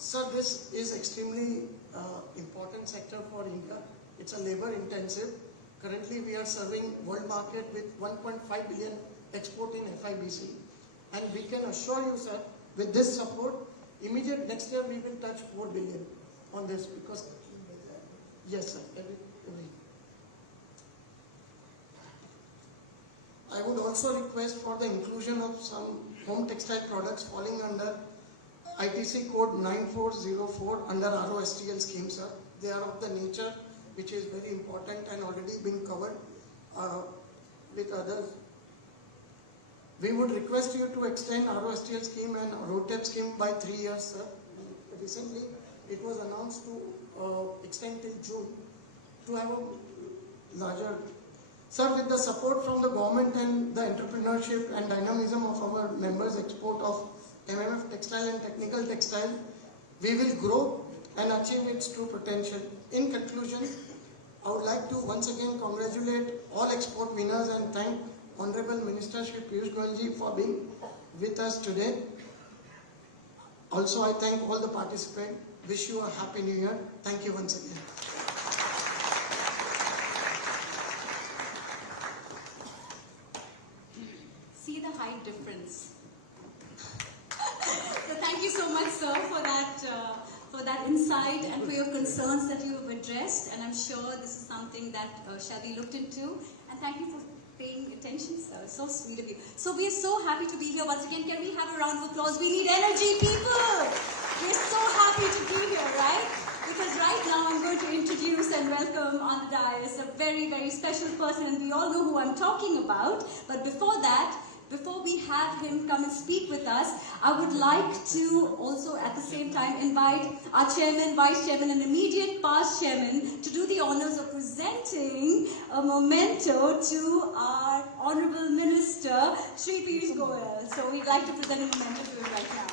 Sir, this is extremely important sector for India. It's a labor intensive. Currently we are serving world market with 1.5 billion export in FIBC. And we can assure you, sir, with this support, immediate next year we will touch 4 billion on this because, yes sir, every. I would also request for the inclusion of some home textile products falling under ITC code 9404 under ROSTL scheme, sir. They are of the nature which is very important and already been covered with others. We would request you to extend ROSTL scheme and ROTEP scheme by 3 years, sir. Recently, it was announced to extend till June to have a larger. Sir, with the support from the government and the entrepreneurship and dynamism of our members' export of MMF textile and technical textile, we will grow and achieve its true potential. In conclusion, I would like to once again congratulate all export winners and thank Honorable Minister Shri Piyush Goyal ji for being with us today. Also, I thank all the participants. Wish you a happy new year. Thank you once again. See the height difference. So thank you so much, sir, for that insight and for your concerns that you have addressed. And I'm sure this is something that shall be looked into. And thank you for paying attention, sir. So sweet of you. So we are so happy to be here once again. Can we have a round of applause? We need energy, people. We're so happy to be here, right? Because right now I'm going to introduce and welcome on the dais a very, very special person, and we all know who I'm talking about. But before that, before we have him come and speak with us, I would like to also at the same time invite our chairman, vice chairman and immediate past chairman to do the honors of presenting a memento to our Honorable Minister, Shri Piyush Goyal. So we'd like to present a memento to him right now.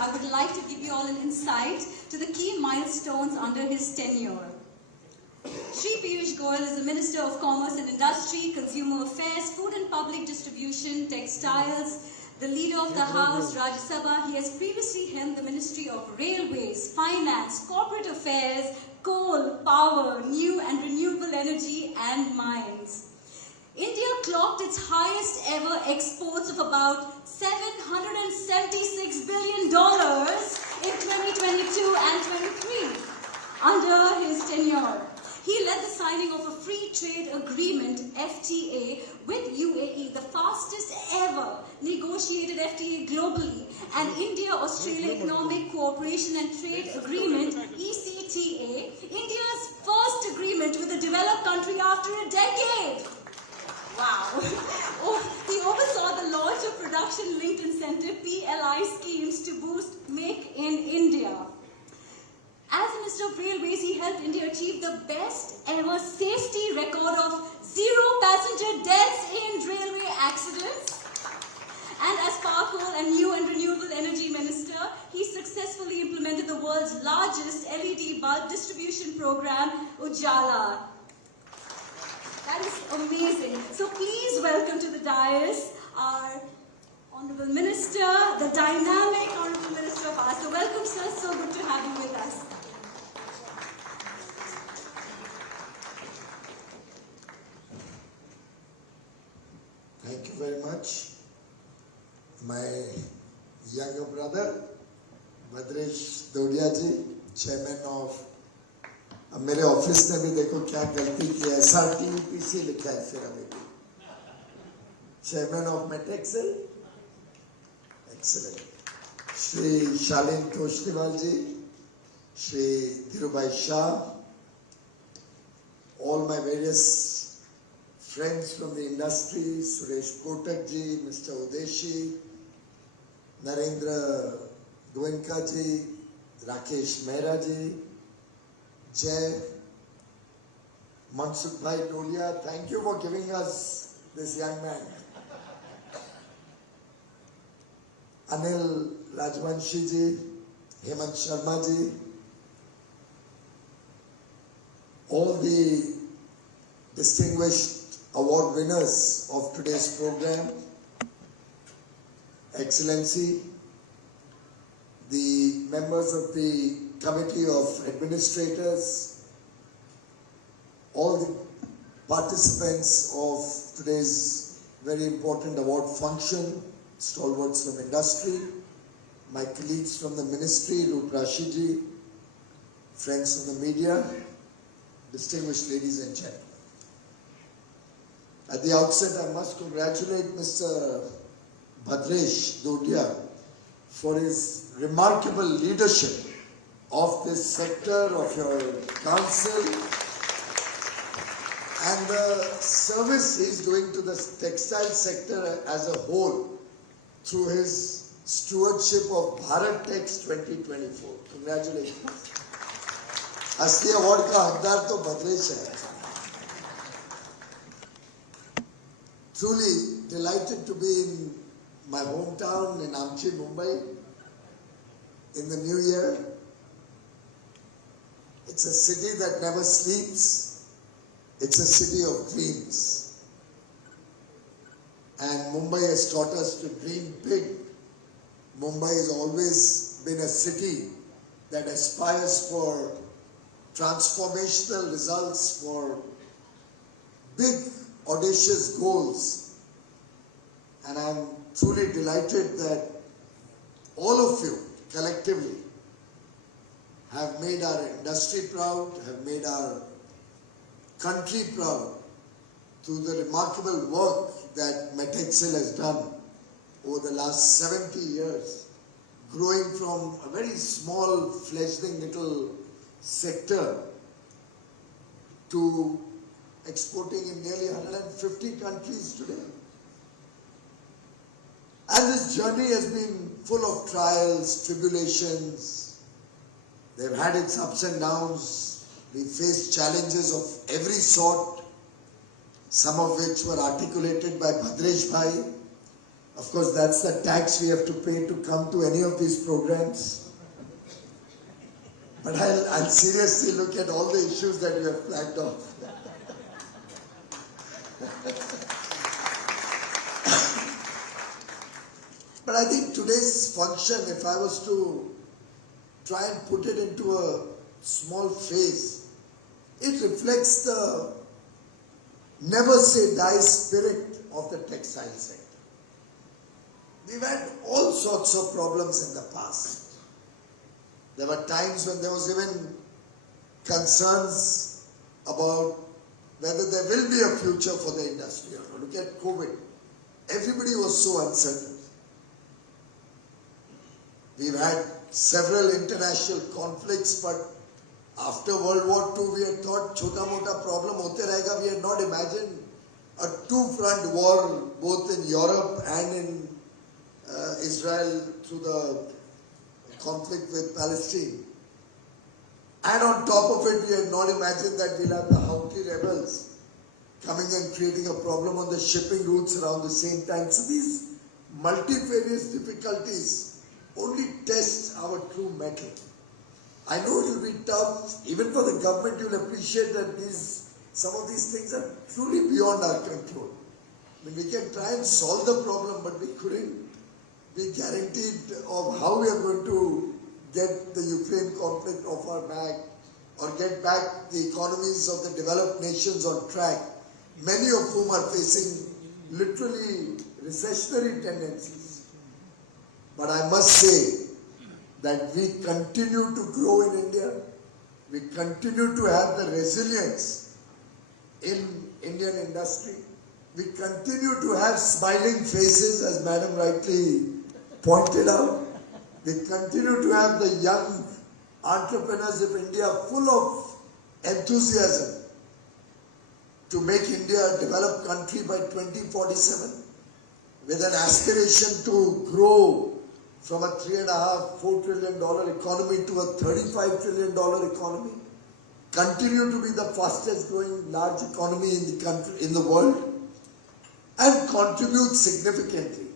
I would like to give you all an insight to the key milestones under his tenure. Shri Piyush Goyal is the Minister of Commerce and Industry, Consumer Affairs, Food and Public Distribution, Textiles, the Leader of the House, Rajya Sabha. He has previously held the Ministry of Railways, Finance, Corporate Affairs, Coal, Power, New and Renewable Energy and Mines. India clocked its highest ever exports of about $776 billion in 2022 and 23 under his tenure. He led the signing of a free trade agreement, FTA, with UAE, the fastest ever negotiated FTA globally, and India-Australia Economic Cooperation and Trade Agreement, ECTA, India's first agreement with a developed country after a decade. Wow. He oversaw the launch of production-linked incentive PLI schemes to boost Make in India. As Minister of Railways, he helped India achieve the best ever safety record of 0 passenger deaths in railway accidents. And as Power, Coal and New and Renewable Energy Minister, he successfully implemented the world's largest LED bulb distribution program, Ujala. That is amazing. So please welcome to the dais our Honorable Minister, the dynamic Honorable Minister of ours. So welcome, sir. So good to have you with us. Thank you very much. My younger brother, Badresh Dodia ji, chairman of मेरे office ने भी देखो क्या गलती की है SRTEPC लिखा है फिर अभी भी चेयरमैन ऑफ मेटेक्सेल excellent Shri Shalin Toshniwal ji Shri Dhirubhai Shah all my various friends from the industry, Suresh Kotak ji, Mr. Udeshi, Narendra Goenka ji, Rakesh Mehra ji, Jay, Mansukh Bhai Dolia, thank you for giving us this young man. Anil Rajvanshi ji, Hemant Sharma ji, all the distinguished award winners of today's program, Excellency, the members of the Committee of Administrators, all the participants of today's very important award function, stalwarts from industry, my colleagues from the ministry, Rup Rashi ji, friends from the media, distinguished ladies and gentlemen. At the outset, I must congratulate Mr. Bhadresh Dodia for his remarkable leadership of this sector, of your council, and the service he is doing to the textile sector as a whole through his stewardship of Bharat Tex 2024. Congratulations. असली award का हकदार तो भद्रेश है. Truly delighted to be in my hometown in Amchi, Mumbai in the new year. It's a city that never sleeps. It's a city of dreams. And Mumbai has taught us to dream big. Mumbai has always been a city that aspires for transformational results, for big, audacious goals. And I'm truly delighted that all of you collectively have made our industry proud, have made our country proud through the remarkable work that Metexcel has done over the last 70 years, growing from a very small fledgling little sector to exporting in nearly 150 countries today. And this journey has been full of trials, tribulations. They've had its ups and downs. We faced challenges of every sort, some of which were articulated by Bhadresh Bhai. Of course, that's the tax we have to pay to come to any of these programs. But I'll seriously look at all the issues that you have flagged off. But I think today's function, if I was to try and put it into a small phrase, it reflects the never say die spirit of the textile sector. We've had all sorts of problems in the past. There were times when there was even concerns about whether there will be a future for the industry or not. Look at COVID. Everybody was so uncertain. We've had several international conflicts, but after World War II, we had thought chota mota problem hote rahega. We had not imagined a two-front war both in Europe and in Israel through the conflict with Palestine. And on top of it, we had not imagined that we'll have the Houthi rebels coming and creating a problem on the shipping routes around the same time. So these multifarious difficulties only test our true mettle. I know it will be tough, even for the government. You'll appreciate that some of these things are truly beyond our control. I mean, we can try and solve the problem, but we couldn't be guaranteed of how we are going to get the Ukraine conflict off our back or get back the economies of the developed nations on track, many of whom are facing literally recessionary tendencies. But I must say that we continue to grow in India. We continue to have the resilience in Indian industry. We continue to have smiling faces, as Madam rightly pointed out. We continue to have the young entrepreneurs of India full of enthusiasm. to make India a developed country by 2047, with an aspiration to grow from a $3.5–4 trillion economy to a $35 trillion economy, continue to be the fastest growing large economy in the country, in the world, and contribute significantly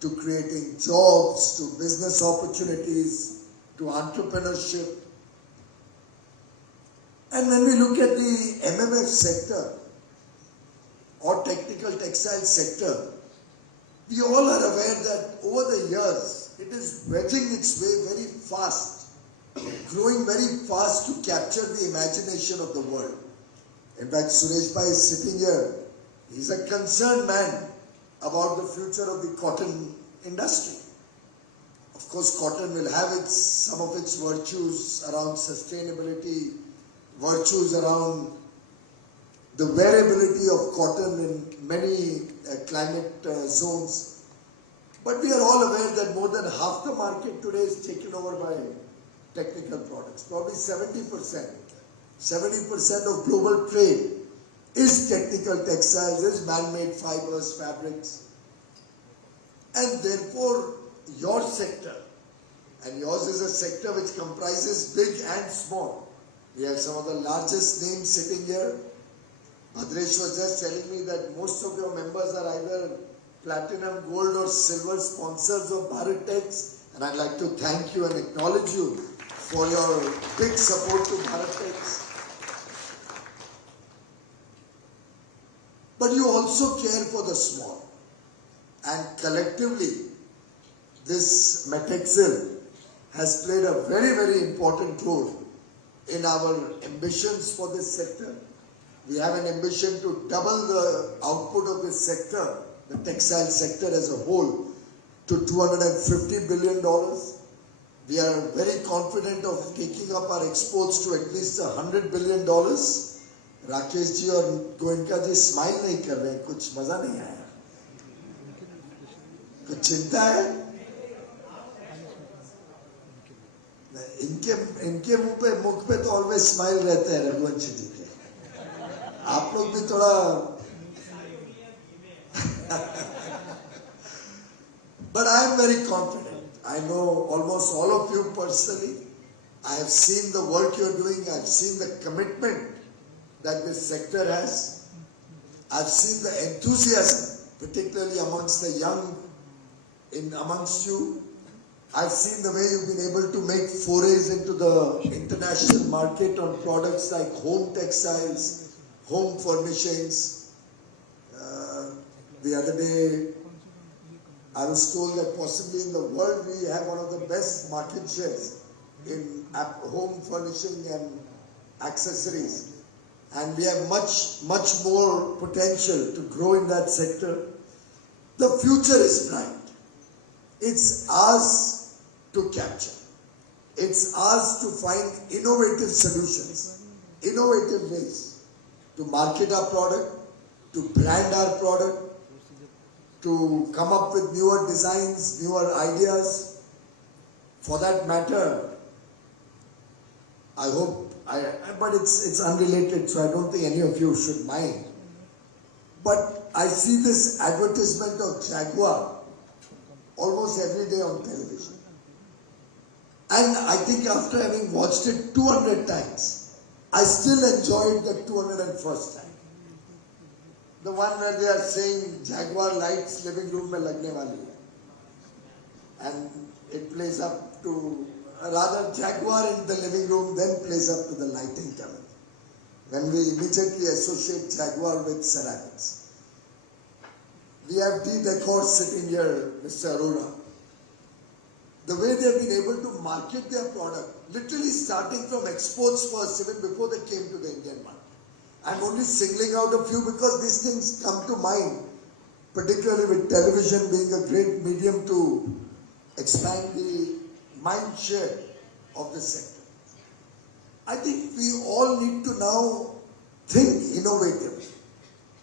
to creating jobs, to business opportunities, to entrepreneurship. And when we look at the MMF sector or technical textile sector, we all are aware that over the years, it is wedging its way very fast, growing very fast to capture the imagination of the world. In fact, Suresh Bhai is sitting here. He's a concerned man about the future of the cotton industry. Of course, cotton will have some of its virtues around sustainability, virtues around the variability of cotton in many climate zones. But we are all aware that more than half the market today is taken over by technical products. Probably 70%. 70% of global trade is technical textiles, is man-made fibers, fabrics. And therefore, your sector, and yours is a sector which comprises big and small. We have some of the largest names sitting here. Bhadresh was just telling me that most of your members are either platinum, gold or silver sponsors of BharatTex, and I'd like to thank you and acknowledge you for your big support to BharatTex. But you also care for the small, and collectively this Metexil has played a very, very important role in our ambitions for this sector. We have an ambition to double the output of this sector, the textile sector as a whole, to $250 billion. We are very confident of taking up our exports to at least $100 billion. Rakesh ji और गोयनका जी smile नहीं कर रहे हैं, कुछ मजा नहीं आया, कुछ चिंता है? इनके मुख पे तो ऑलवेज स्माइल रहते हैं रघुवंशी जी के. आप लोग भी थोड़ा but I am very confident. I know almost all of you personally. I have seen the work you are doing. I have seen the commitment that this sector has. I have seen the enthusiasm, particularly amongst the young amongst you. I've seen the way you've been able to make forays into the international market on products like home textiles, home furnishings. The other day, I was told that possibly in the world we have one of the best market shares in home furnishing and accessories. And we have much, much more potential to grow in that sector. The future is bright. It's ours to capture. It's ours to find innovative solutions, innovative ways to market our product, to brand our product, to come up with newer designs, newer ideas. For that matter, but it's unrelated, so I don't think any of you should mind. But I see this advertisement of Jaguar almost every day on television. And I think after having watched it 200 times, I still enjoyed the 201st time. The one where they are saying Jaguar lights living room mein lagne wali hai. And it plays up to, rather Jaguar in the living room then plays up to the lighting company. When we immediately associate Jaguar with ceramics. We have D-Decor sitting here, Mr. Arora. The way they have been able to market their product, literally starting from exports first, even before they came to the Indian market. I'm only singling out a few because these things come to mind, particularly with television being a great medium to expand the mind share of the sector. I think we all need to now think innovative.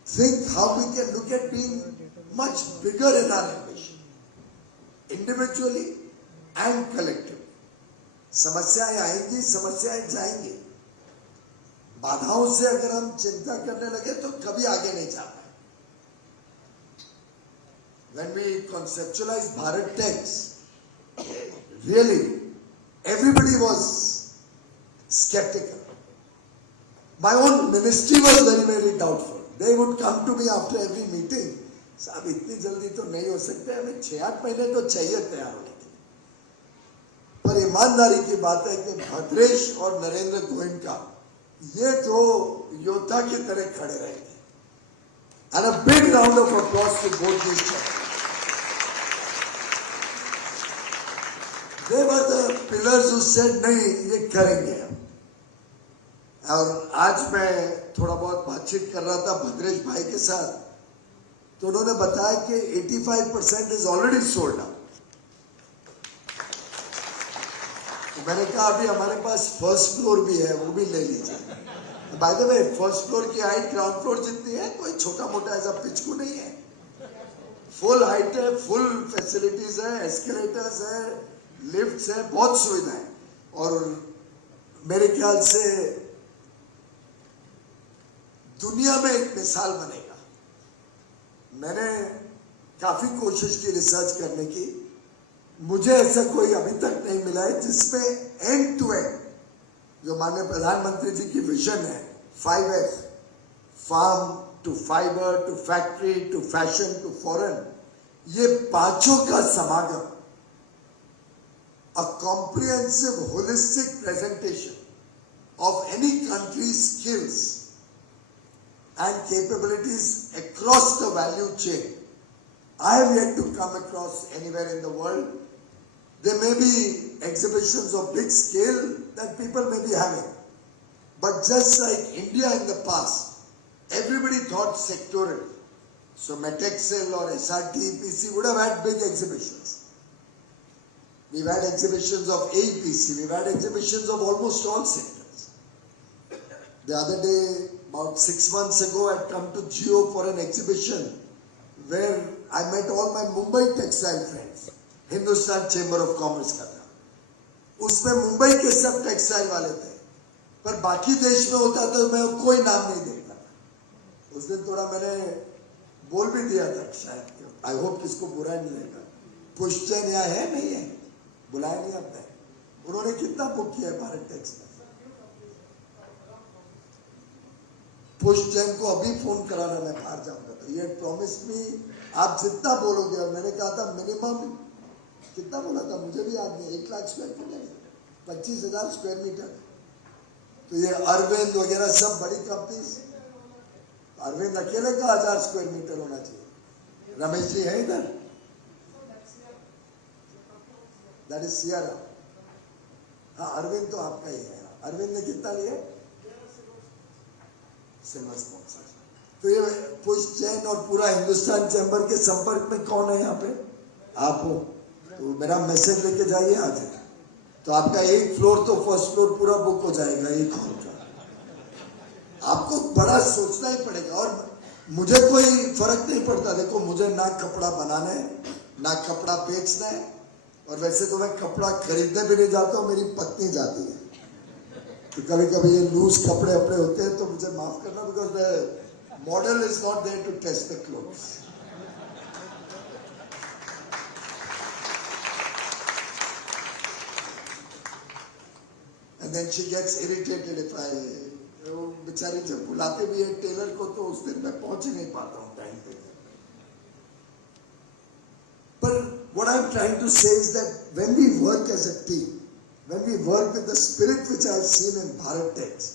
Think how we can look at being much bigger in our ambition, individually and collectively. समस्याएं आएंगी, समस्याएं जाएंगी. बाधाओं से अगर हम चिंता करने लगे तो कभी आगे नहीं जा पाए. When we conceptualized Bharat Tax, really everybody was skeptical. My own ministry was very, very doubtful. They would come to me after every meeting. साहब इतनी जल्दी तो नहीं हो सकते, हमें 6-8 महीने तो चाहिए तैयार होने के लिए. पर ईमानदारी की बात है कि भद्रेश और नरेंद्र गोयनका ये दो योद्धा की तरह खड़े रहे थे. And a big round of applause to both these gentlemen. They were the pillars who said नहीं ये करेंगे हम. और आज मैं थोड़ा बहुत बातचीत कर रहा था भद्रेश भाई के साथ, तो उन्होंने बताया कि 85% इज ऑलरेडी सोल्ड आउट. तो मैंने कहा अभी हमारे पास फर्स्ट फ्लोर भी है, वो भी ले लीजिए. By the way first floor की हाइट ग्राउंड फ्लोर जितनी है, कोई छोटा मोटा ऐसा पिचकू नहीं है. फुल हाइट है, फुल फैसिलिटीज है, एस्केलेटर्स है, लिफ्ट्स है, बहुत सुविधाएं. और मेरे ख्याल से दुनिया में एक मिसाल बनेगा. मैंने काफी कोशिश की रिसर्च करने की, मुझे ऐसा कोई अभी तक नहीं मिला है जिसमें एंड टू एंड जो माननीय प्रधानमंत्री जी की विजन है 5F, farm to fibre to factory to fashion to foreign, ये पांचों का समागम, a comprehensive holistic presentation of any country's skills and capabilities across the value chain. I have yet to come across anywhere in the world. There may be exhibitions of big scale that people may be having. But just like India in the past, everybody thought sectoral. So Metexcel or SRTEPC would have had big exhibitions. We've had exhibitions of AEPC, we've had exhibitions of almost all sectors. The other day, about 6 months ago, I had come to Jio for an exhibition where I met all my Mumbai textile friends. Hindustan chamber of commerce का था. उसमें मुंबई के सब textile वाले थे, पर बाकी देश में होता तो मैं कोई नाम नहीं देखता था. उस दिन थोड़ा मैंने बोल भी दिया था, शायद आई होप किसको बुरा नहीं लगेगा. पुष्टन यहाँ है नहीं है, बुलाया नहीं आपने. उन्होंने कितना बुक किया है भारत टैक्स में. पुष्टन को अभी फोन कराना, मैं बाहर जाऊंगा तो ये प्रॉमिस मी आप जितना बोलोगे. और मैंने कहा था मिनिमम कितना बोला था मुझे भी याद नहीं, 1 लाख स्क्वायर फीट है, 25,000 स्क्वायर मीटर. तो ये अरविंद वगैरह सब बड़ी कंपनी, अरविंद अकेले का 1000 स्क्वायर मीटर होना चाहिए. रमेश जी है इधर, दैट इज सियारा. हाँ अरविंद तो आपका ही है. अरविंद ने कितना लिया? Silver sponsor. तो ये पुष्ट जैन और पूरा हिंदुस्तान चैम्बर के संपर्क में कौन है यहाँ पे? आप हो. तो मेरा मैसेज लेके जाइए आज. तो आपका एक फ्लोर तो फर्स्ट फ्लोर पूरा बुक हो जाएगा एक हॉल का. आपको बड़ा सोचना ही पड़ेगा. और मुझे कोई फर्क नहीं पड़ता. देखो मुझे ना कपड़ा बनाना है ना कपड़ा बेचना है. और वैसे तो मैं कपड़ा खरीदने भी नहीं जाता हूँ, मेरी पत्नी जाती है. तो कभी कभी ये लूज कपड़े अपने होते हैं तो मुझे माफ करना, because the model is not there to test the clothes. And then she gets irritated if I, वो बेचारी जब बुलाते भी है टेलर को तो उस दिन मैं पहुंच ही नहीं पाता हूँ टाइम पे. But what I'm trying to say is that when we work as a team, when we work with the spirit which I've seen in Bharat Tax,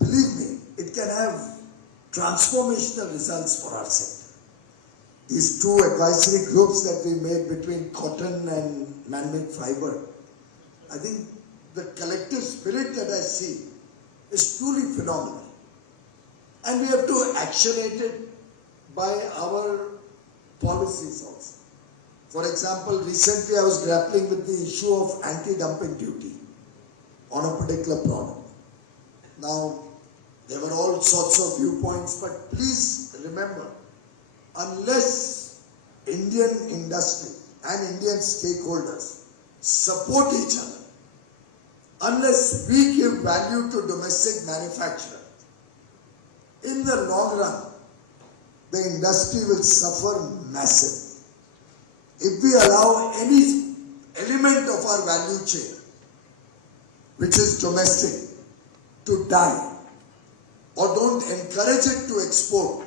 believe me, it can have transformational results for our sector. These 2 advisory groups that we made between cotton and man-made fiber, I think the collective spirit that I see is truly phenomenal. And we have to actionate it by our policies also. For example, recently I was grappling with the issue of anti-dumping duty on a particular product. Now, there were all sorts of viewpoints, but please remember, unless Indian industry and Indian stakeholders support each other, unless we give value to domestic manufacture, in the long run, the industry will suffer massive. If we allow any element of our value chain, which is domestic, to die, or don't encourage it to export,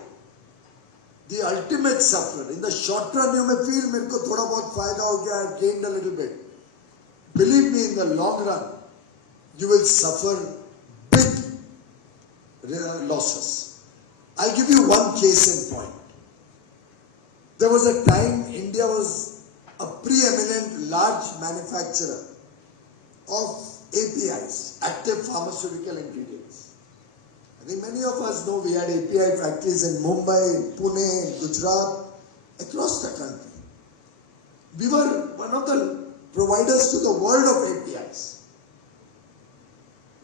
the ultimate sufferer. In the short run, you may feel, मेरे को थोड़ा बहुत फायदा हो गया, I've gained a little bit. Believe me, in the long run, you will suffer big losses. I'll give you one case in point. There was a time India was a preeminent large manufacturer of APIs, active pharmaceutical ingredients. I think many of us know we had API factories in Mumbai, in Pune, in Gujarat, across the country. We were one of the providers to the world of APIs.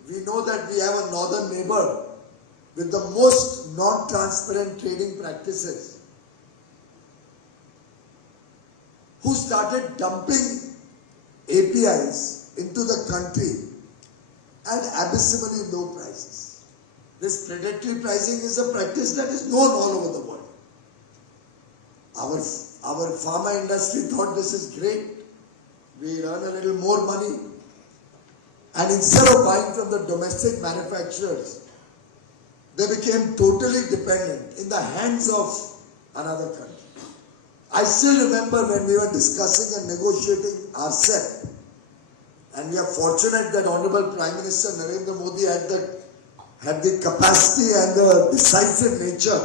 We know that we have a northern neighbor with the most non-transparent trading practices, who started dumping APIs into the country at abysmally low prices. This predatory pricing is a practice that is known all over the world. Our pharma industry thought this is great. We earn a little more money. And instead of buying from the domestic manufacturers, they became totally dependent in the hands of another country. I still remember when we were discussing and negotiating RCEP, and we are fortunate that Honorable Prime Minister Narendra Modi had the capacity and the decisive nature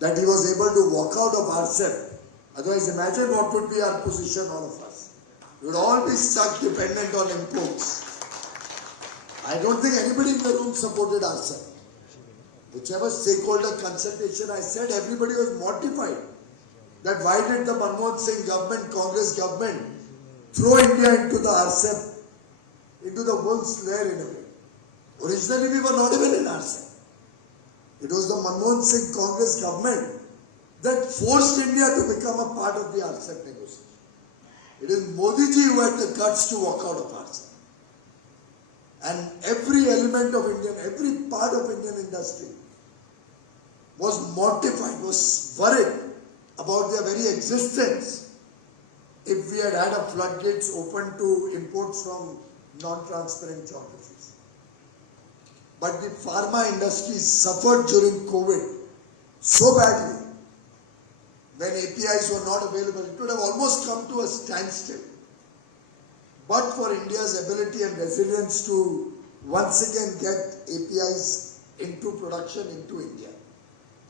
that he was able to walk out of RCEP. Otherwise, imagine what would be our position, all of us. We would all be stuck dependent on imports. I don't think anybody in the room supported RCEP. Whichever stakeholder consultation I said, everybody was mortified that why did the Manmohan Singh government, Congress government, throw India into the RCEP, into the wolf's lair in a way. Originally we were not even in RCEP. It was the Manmohan Singh Congress government that forced India to become a part of the RCEP negotiation. It is Modi ji who had the guts to walk out of RCEP. And every element of Indian, every part of Indian industry was mortified, was worried about their very existence if we had had a floodgates open to imports from non-transparent geographies. But the pharma industry suffered during COVID so badly when APIs were not available. It would have almost come to a standstill. But for India's ability and resilience to once again get APIs into production into India.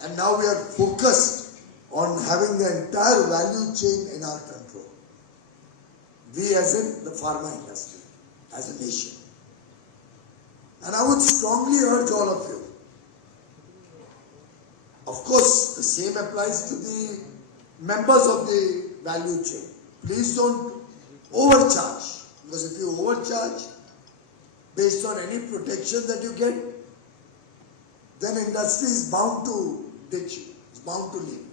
And now we are focused on having the entire value chain in our control. We as in the pharma industry, as a nation. And I would strongly urge all of you. Of course, the same applies to the members of the value chain. Please don't overcharge. Because if you overcharge based on any protection that you get, then industry is bound to ditch you, it's bound to leave.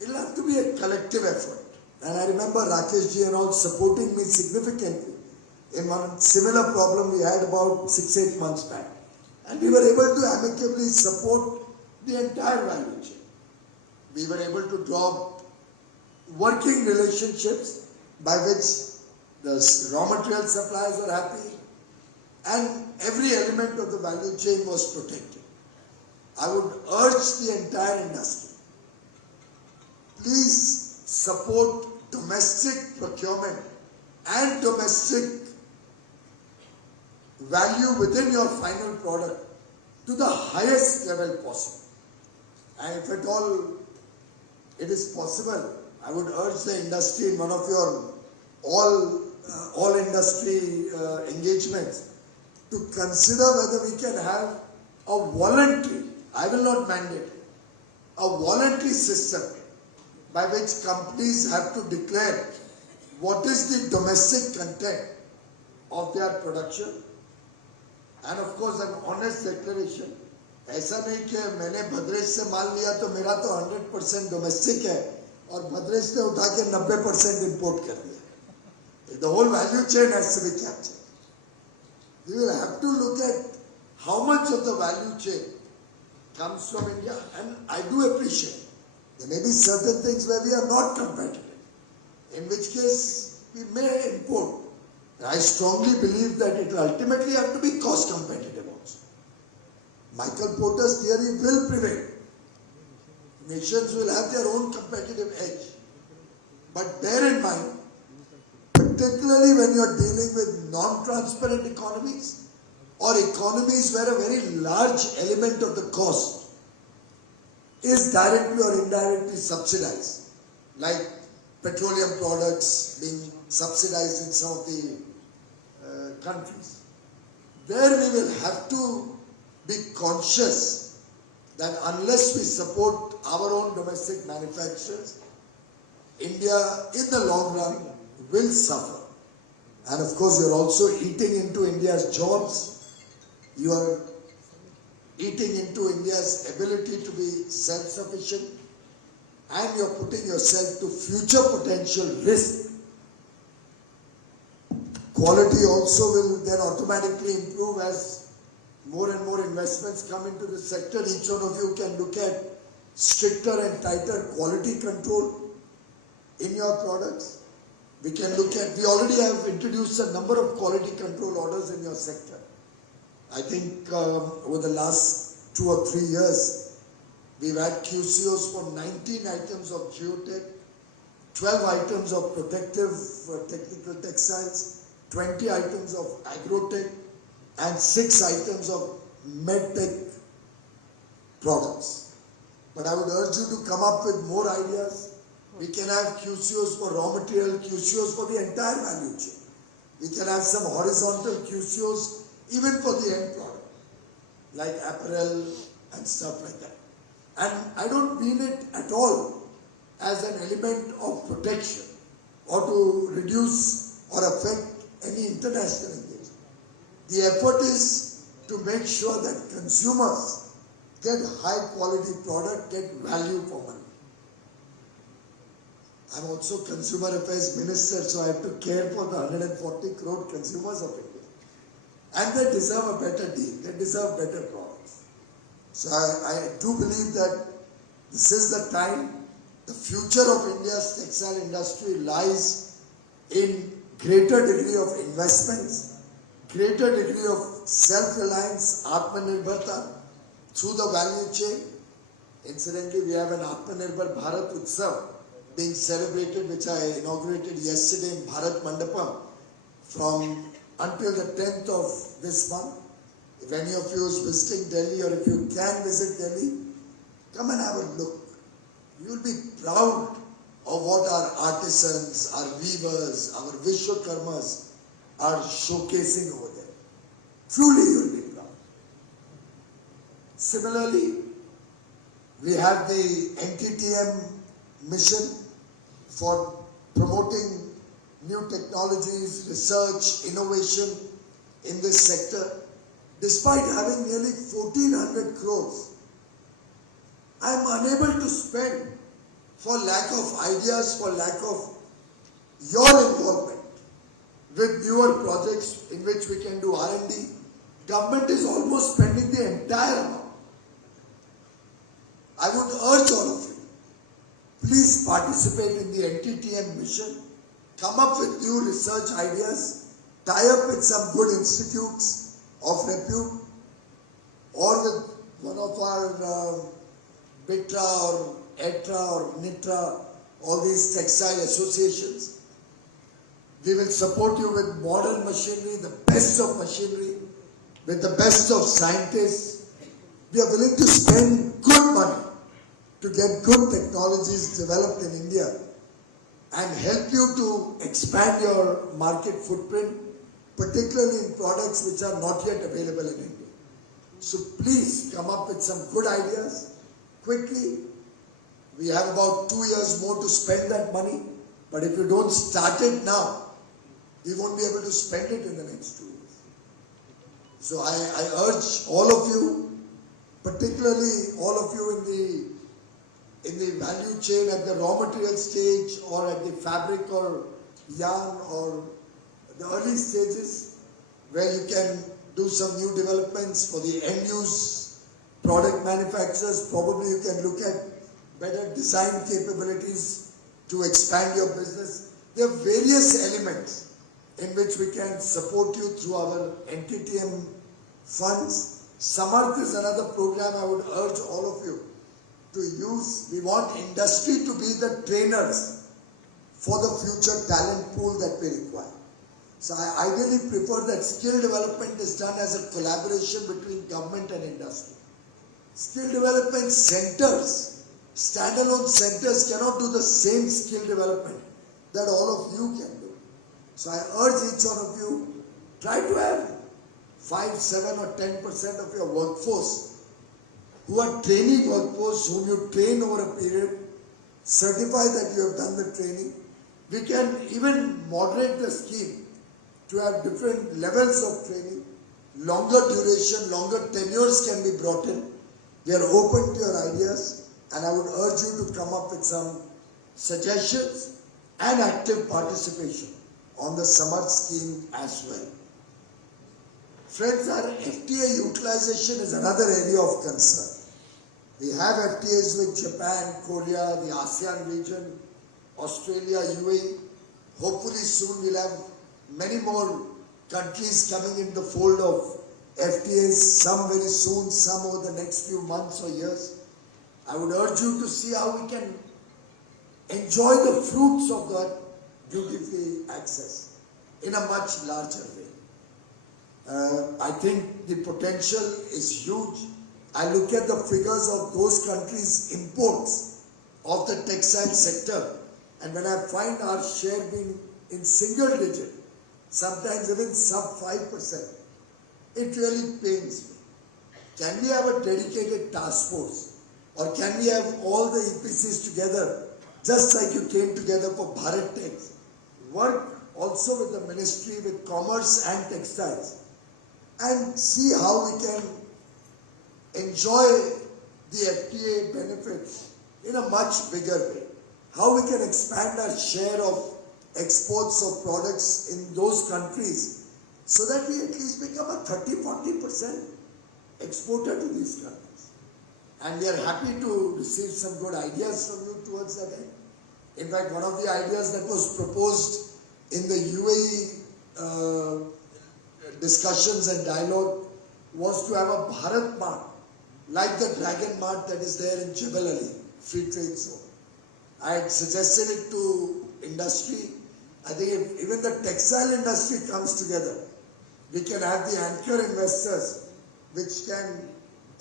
It'll have to be a collective effort. And I remember Rakesh ji and all supporting me significantly in one similar problem we had about 6-8 months back. And we were able to amicably support the entire value chain. We were able to draw working relationships by which the raw material suppliers were happy and every element of the value chain was protected. I would urge the entire industry, please support domestic procurement and domestic value within your final product to the highest level possible. And if at all it is possible, I would urge the industry in one of your all industry engagements to consider whether we can have a voluntary, I will not mandate, a voluntary system by which companies have to declare what is the domestic content of their production. And of course an honest declaration. ऐसा नहीं कि मैंने भद्रेश से माल लिया तो मेरा तो 100% domestic है और भद्रेश ने उठा के 90% इंपोर्ट कर दिया. The whole value chain has to be captured. we will have to look at how much of the value chain comes from India, and I do appreciate there may be certain things where we are not competitive, in which case we may import. I strongly believe that it will ultimately have to be cost competitive also. Michael Porter's theory will prevail. Nations will have their own competitive edge. But bear in mind, particularly when you are dealing with non-transparent economies or economies where a very large element of the cost is directly or indirectly subsidized, like petroleum products being subsidized in some of the countries. There we will have to be conscious that unless we support our own domestic manufacturers, India in the long run will suffer. And of course you are also eating into India's jobs. You are eating into India's ability to be self-sufficient, and you are putting yourself to future potential risk. Quality also will then automatically improve as more and more investments come into the sector. Each one of you can look at stricter and tighter quality control in your products. We can look at, we already have introduced a number of quality control orders in your sector. I think over the last 2 or 3 years, we've had QCOs for 19 items of geotech, 12 items of protective technical textiles, 20 items of agrotech, and 6 items of medtech products. But I would urge you to come up with more ideas. We can have QCOs for raw material, QCOs for the entire value chain. We can have some horizontal QCOs even for the end product, like apparel and stuff like that. And I don't mean it at all as an element of protection or to reduce or affect any international engagement. The effort is to make sure that consumers get high quality product, get value for money. I'm also Consumer Affairs Minister, so I have to care for the 140 crore consumers of India. And they deserve a better deal, they deserve better products. So I do believe that this is the time. The future of India's textile industry lies in greater degree of investments, greater degree of self-reliance, Atmanirbharta, through the value chain. Incidentally, we have an Atmanirbhar Bharat Utsav being celebrated, which I inaugurated yesterday in Bharat Mandapam from until the 10th of this month. If any of you is visiting Delhi, or if you can visit Delhi, come and have a look. You will be proud of what our artisans, our weavers, our Vishwakarmas are showcasing over there. Truly you will be proud. Similarly, we have the NTTM mission for promoting new technologies, research, innovation in this sector. Despite having nearly 1,400 crores, I am unable to spend for lack of ideas, for lack of your involvement with newer projects in which we can do R&D. Government is almost spending the entire amount. I would urge all of you, please participate in the NTTM mission, come up with new research ideas, tie up with some good institutes of repute, or with one of our BITRA or ETRA or NITRA, all these textile associations. We will support you with modern machinery, the best of machinery, with the best of scientists. We are willing to spend good money to get good technologies developed in India and help you to expand your market footprint, particularly in products which are not yet available in India. So please come up with some good ideas quickly. We have about 2 years more to spend that money, but if you don't start it now, we won't be able to spend it in the next 2 years. So I urge all of you, particularly all of you in the value chain at the raw material stage or at the fabric or yarn or the early stages, where you can do some new developments for the end use product manufacturers. Probably you can look at better design capabilities to expand your business. There are various elements in which we can support you through our NTTM funds. Samarth is another program I would urge all of you to use. We want industry to be the trainers for the future talent pool that we require. So I ideally prefer that skill development is done as a collaboration between government and industry. Skill development centers, standalone centers cannot do the same skill development that all of you can do. So I urge each one of you, try to have 5, 7 or 10% of your workforce who are training workforce, whom you train over a period, certify that you have done the training. We can even moderate the scheme to have different levels of training, longer duration, longer tenures can be brought in. We are open to your ideas, and I would urge you to come up with some suggestions and active participation on the Samarth scheme as well. Friends, our FTA utilization is another area of concern. We have FTAs with Japan, Korea, the ASEAN region, Australia, UAE. Hopefully soon we'll have many more countries coming in the fold of FTAs, some very soon, some over the next few months or years. I would urge you to see how we can enjoy the fruits of that duty-free access in a much larger way. I think the potential is huge. I look at the figures of those countries' imports of the textile sector, and when I find our share being in single digit, sometimes even sub 5%, it really pains me. Can we have a dedicated task force, or can we have all the EPCs together, just like you came together for Bharat Tex, work also with the ministry, with commerce and textiles, and see how we can enjoy the FTA benefits in a much bigger way. How we can expand our share of exports of products in those countries so that we at least become a 30-40% exporter to these countries. And we are happy to receive some good ideas from you towards that end. In fact, one of the ideas that was proposed in the UAE discussions and dialogue was to have a Bharat Mart, like the Dragon Mart that is there in Jebel Ali, free trade zone. I had suggested it to industry. I think if even the textile industry comes together, we can have the anchor investors which can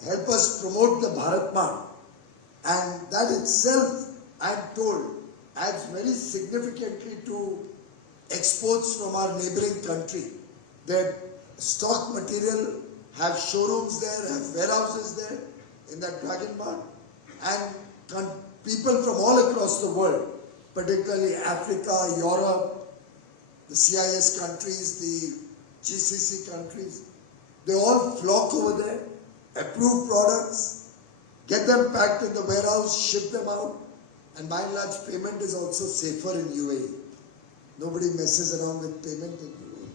help us promote the Bharat Mart. And that itself, I am told, adds very significantly to exports from our neighboring country. Their stock material have showrooms there, have warehouses there in that Dragon Mart, and people from all across the world, particularly Africa, Europe, the CIS countries, the GCC countries, they all flock over there, approve products, get them packed in the warehouse, ship them out, and by and large payment is also safer in UAE. Nobody messes around with payment in UAE.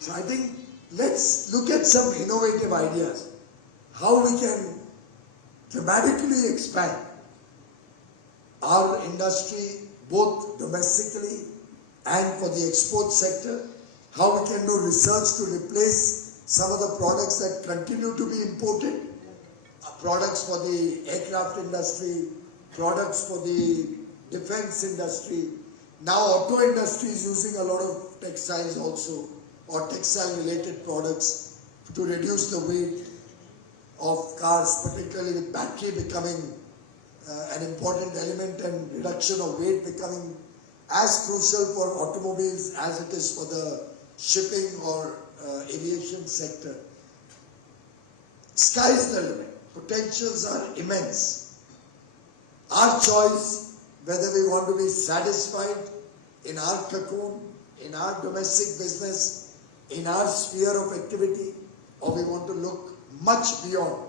So I think let's look at some innovative ideas, how we can dramatically expand our industry both domestically and for the export sector, how we can do research to replace some of the products that continue to be imported, products for the aircraft industry, products for the defense industry. Now auto industry is using a lot of textiles also, or textile related products to reduce the weight of cars, particularly with battery becoming an important element and reduction of weight becoming as crucial for automobiles as it is for the shipping or aviation sector. Sky's the limit. Potentials are immense. Our choice, whether we want to be satisfied in our cocoon, in our domestic business, in our sphere of activity, or we want to look much beyond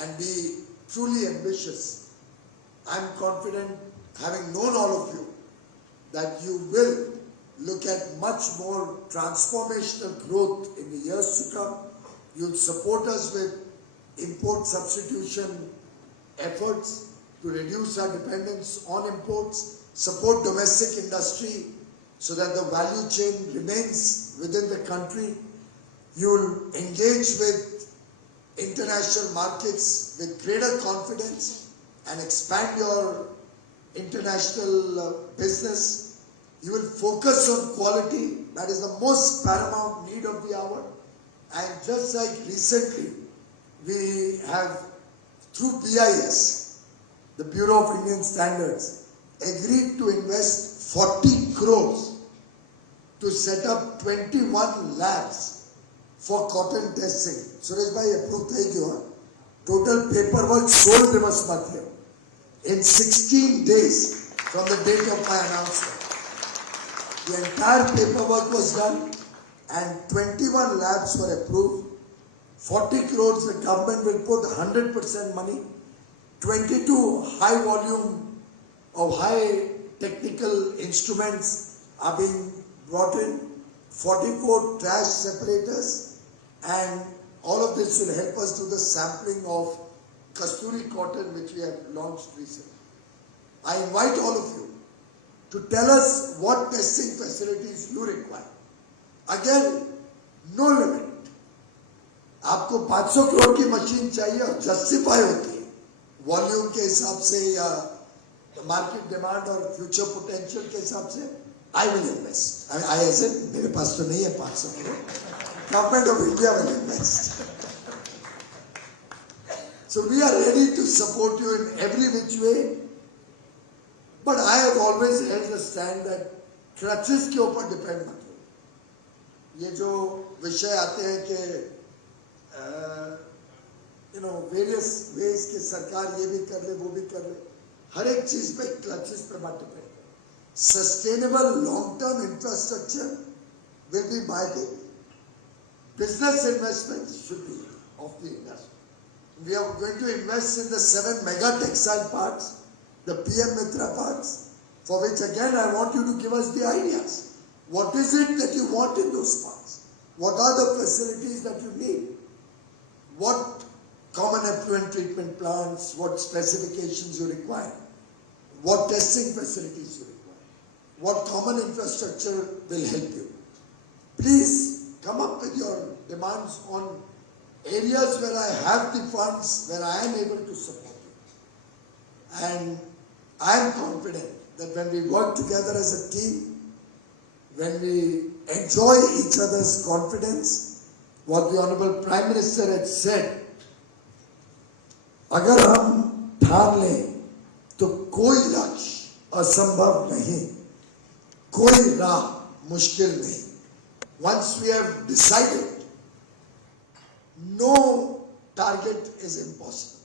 and be truly ambitious. I'm confident, having known all of you, that you will look at much more transformational growth in the years to come, You'll support us with import substitution efforts to reduce our dependence on imports, support domestic industry so that the value chain remains within the country. You'll engage with international markets with greater confidence and expand your international business. You will focus on quality. That is the most paramount need of the hour. And just like recently, we have, through BIS, the Bureau of Indian Standards, agreed to invest 40 crores to set up 21 labs for cotton testing. Suresh bhai, approved hai kya? Total paperwork 16 divas mat hai. In 16 days from the date of my announcement, the entire paperwork was done and 21 labs were approved. 40 crores the government will put 100% money. 22 high volume of high technical instruments are being brought in. 44 trash separators, and all of this will help us do the sampling of Kasturi cotton which we have launched recently. I invite all of you to tell us what testing facilities you require. Again, no limit. आपको 500 करोड़ की machine चाहिए और justify होती है volume के हिसाब से या मार्केट डिमांड और फ्यूचर पोटेंशियल के हिसाब से, आई विल इन्वेस्ट. आई ऐसे मेरे पास तो नहीं है 500 crore. Government of India will invest. So we are ready to support you in every which way. But I have always held the stand that crutches के ऊपर डिपेंड मत हो. ये जो विषय आते हैं कि वेरियस वेज के सरकार ये भी कर ले वो भी कर ले, हर एक चीज पे क्लचेस पे मत depend. Sustainable long term infrastructure will be my baby. Business investments should be of the industry. We are going to invest in the 7 mega textile parks, the PM Mitra parks, for which again I want you to give us the ideas. What is it that you want in those parks? What are the facilities that you need? What common effluent treatment plants, what specifications you require? What testing facilities you require? What common infrastructure will help you? Please come up with your demands on areas where I have the funds, where I am able to support you. And I am confident that when we work together as a team, when we enjoy each other's confidence, what the Honorable Prime Minister had said, अगर हम ठान लें तो कोई लक्ष्य असंभव नहीं, कोई राह मुश्किल नहीं. Once we have decided, no target is impossible.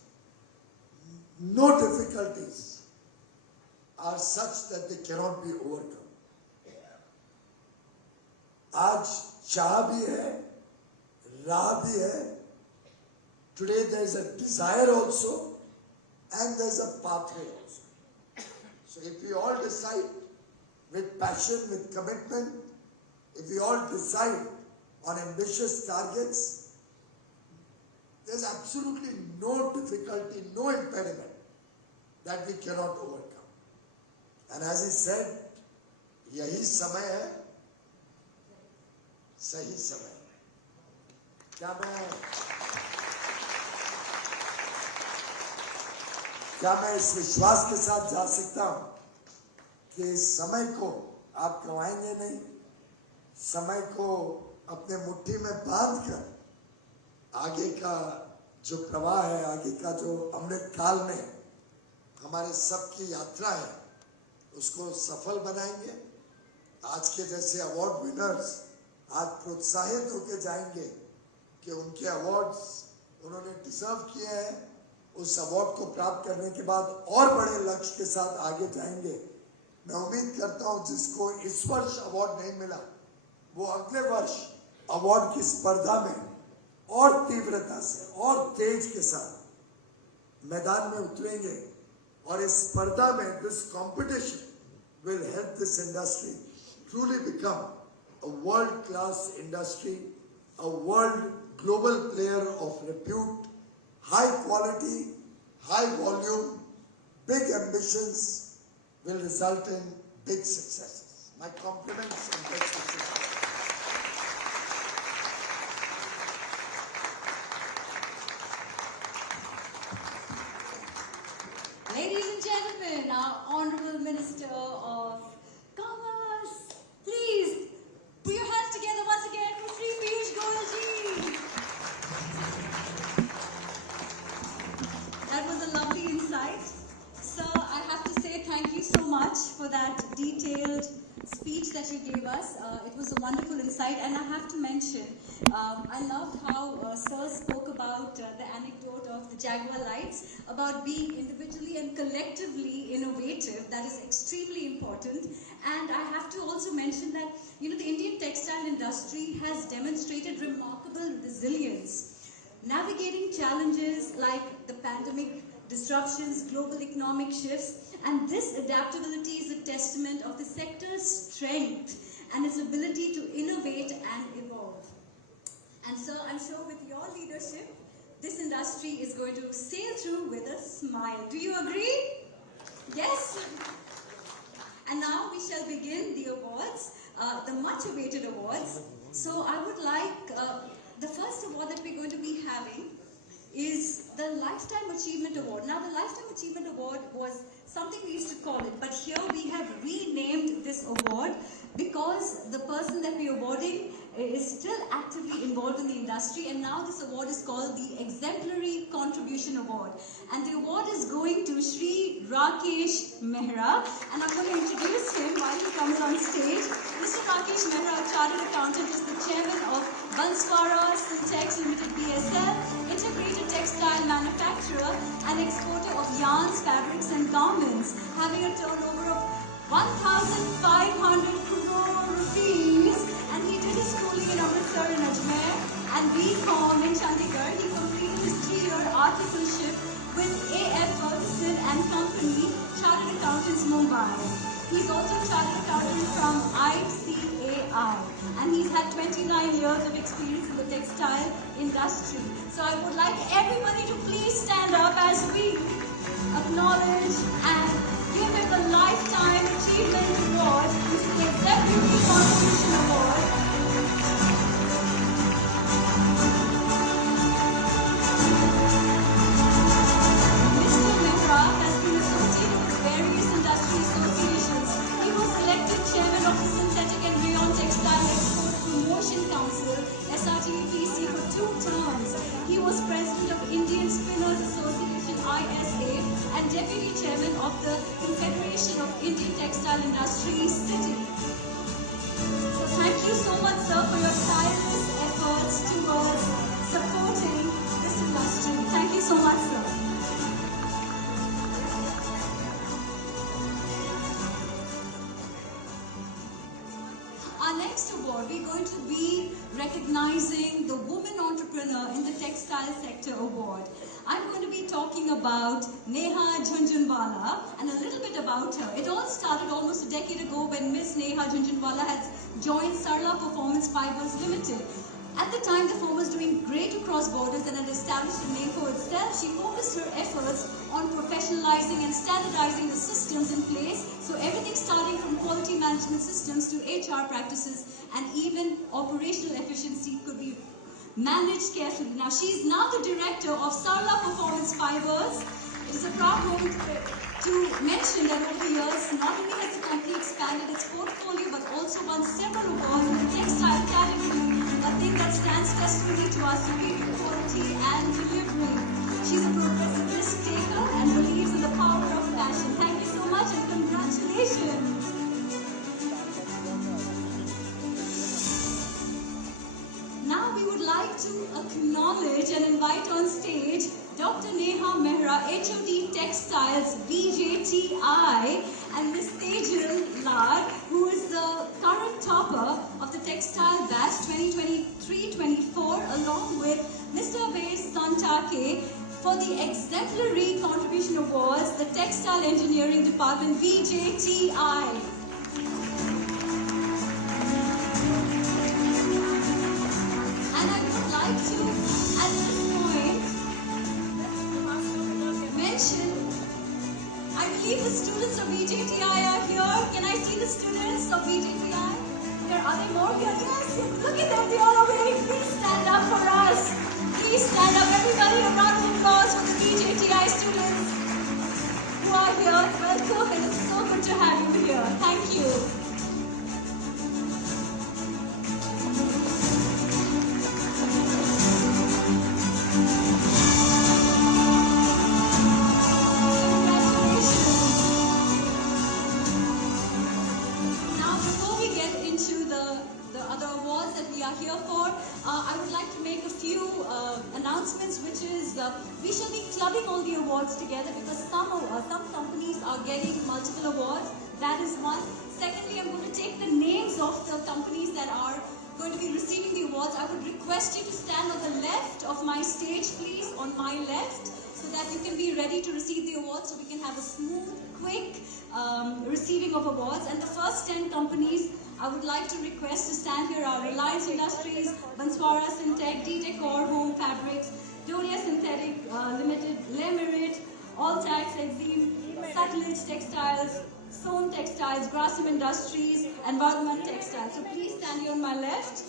No difficulties are such that they cannot be overcome. आज चाह भी है, राह भी है. Today there is a desire also, and there is a pathway also. So if we all decide with passion, with commitment, if we all decide on ambitious targets, there's absolutely no difficulty, no impediment that we cannot overcome. And as he said, यही समय है, सही समय. क्या मैं इस विश्वास के साथ जा सकता हूं कि इस समय को आप गंवाएंगे नहीं? समय को अपने मुट्ठी में बांधकर आगे का जो प्रवाह है, आगे का जो अमृत काल में हमारे सबकी यात्रा है, उसको सफल बनाएंगे. आज के जैसे अवार्ड विनर्स आज प्रोत्साहित होकर जाएंगे कि उनके अवार्ड्स उन्होंने डिजर्व किए हैं. उस अवार्ड को प्राप्त करने के बाद और बड़े लक्ष्य के साथ आगे जाएंगे. मैं उम्मीद करता हूं जिसको इस वर्ष अवार्ड नहीं मिला, वो अगले वर्ष अवार्ड की स्पर्धा में और तीव्रता से और तेज के साथ मैदान में उतरेंगे. और इस स्पर्धा में this competition will help this industry truly become a world-class industry, a world global player of repute, high quality, high volume, big ambitions will result in big successes. My compliments and best wishes. Ladies and gentlemen, our Honorable Minister of Commerce, please put your hands together once again for Sri Piyush Goyal ji. That was a lovely insight. Sir, I have to say thank you so much for that detailed speech that you gave us. It was a wonderful insight, and I have to mention, I loved how Sir spoke about the anecdote of the Jaguar lights, about being individually and collectively innovative. That is extremely important. And I have to also mention that, the Indian textile industry has demonstrated remarkable resilience, navigating challenges like the pandemic disruptions, global economic shifts, and this adaptability is a testament of the sector's strength and its ability to innovate and evolve. And so I'm sure with your leadership, this industry is going to sail through with a smile. Do you agree? Yes? And now we shall begin the awards, the much awaited awards. So I would like, the first award that we're going to be having is the Lifetime Achievement Award. Now, the Lifetime Achievement Award was something we used to call it, but here we have renamed this award because the person that we're awarding is still actively involved in the industry, and now this award is called the Exemplary Contribution Award. And the award is going to Shri Rakesh Mehra, and I'm going to introduce him while he comes on stage. Mr. Rakesh Mehra, a chartered accountant, is the chairman of Banswara Syntex Limited BSL, integrated textile manufacturer and exporter of yarns, fabrics and garments, having a turnover of 1,500 crore rupees, and he did his schooling in Amritsar in Ajmer and BCom in Chandigarh. He completed his 3-year articleship with A.F. Ferguson and Company, Chartered Accountants, Mumbai. He's also a chartered accountant from ICAI, and he's had 29 years of experience in the textile industry. So I would like everybody to please stand up as we acknowledge and give him the Lifetime Achievement Award, which is the Exemplary Contribution Award. Mr. Mehra has been associated with various industry associations. He was elected chairman of the Synthetic and Rayon Textile Export Promotion Council, SRTEPC, for 2 terms. He was president of Indian Spinners Association, ISA, and deputy chairman of the Confederation of Indian Textile Industry, City. So thank you so much, sir, for your tireless efforts towards supporting this industry. Thank you so much, sir. Our next award, we're going to be recognizing the Woman Entrepreneur in the Textile Sector Award. I'm going to be talking about Neha Jhunjhunwala and a little bit about her. It all started almost a decade ago when Miss Neha Jhunjhunwala has joined Sarla Performance Fibers Limited. At the time, the firm was doing great across borders and had established a name for itself. She focused her efforts on professionalizing and standardizing the systems in place. So everything starting from quality management systems to HR practices and even operational efficiency could be managed carefully. Now, she's now the director of Sarla Performance Fibers. It is a proud moment to mention that over the years, not only has the company expanded its portfolio, but also won several awards in the textile category, a thing that stands testimony to our superior quality and delivery. She's a progressive risk taker and believes in the power of passion. Thank you so much and congratulations. Now we would like to acknowledge and invite on stage Dr. Neha Mehra, HOD Textiles, VJTI, and Ms. Tejal Lad, who is the current topper of the Textile Batch 2023-24, along with Mr. Abhay Santake for the Exemplary Contribution Awards, the Textile Engineering Department, VJTI. And I would like to at this point, mention, I believe the students of VJTI are here. Can I see the students of VJTI? Are there more here? Yes, look at them, they all are waiting. Please stand up for us. Please stand up, everybody, a round of applause for the VJTI students who are here. Welcome, and it's so good to have you here. Thank you. Here for, I would like to make a few announcements, which is we shall be clubbing all the awards together because some companies are getting multiple awards. That is one. Secondly, I'm going to take the names of the companies that are going to be receiving the awards. I would request you to stand on the left of my stage, please, on my left, so that you can be ready to receive the awards, so we can have a smooth, quick receiving of awards. And the first 10 companies I would like to request to stand here are Reliance Industries, Banswara Syntec, D-Decor Home Fabrics, Doria Synthetic Limited, Le Merit, Alltax Exim, Satellite Textiles, Sohn Textiles, Grasim Industries, and Vardhaman Textiles. So please stand here on my left.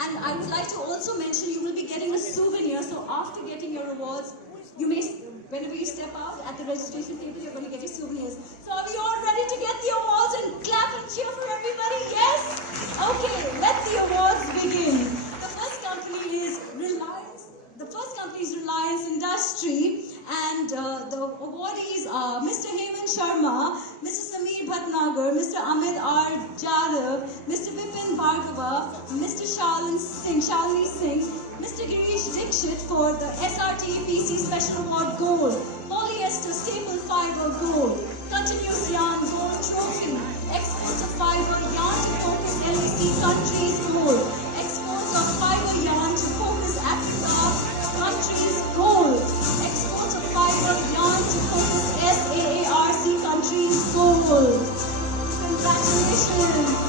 And I would like to also mention you will be getting a souvenir. So after getting your awards, you may, whenever you step out at the registration table, you're going to get your souvenirs. So are we all ready to get the awards and clap and cheer for everybody? Yes? Okay, let the awards begin. The first company is Reliance. The first company is Reliance Industry, and the awardees are Mr. Hemant Sharma, Mr. Sameer Bhatnagar, Mr. Amit R. Jadhav, Mr. Vipin Bhargava, Mr. Shalini Singh, Mr. Girish Dixit for the SRTEPC Special Award Gold, Polyester Staple Fiber Gold, Continuous Yarn Gold Trophy, Exports of Fiber Yarn to Focus LAC Countries Gold, Exports of Fiber Yarn to Focus Africa Countries Gold, Exports of Fiber Yarn to Focus SAARC Countries Gold. Congratulations!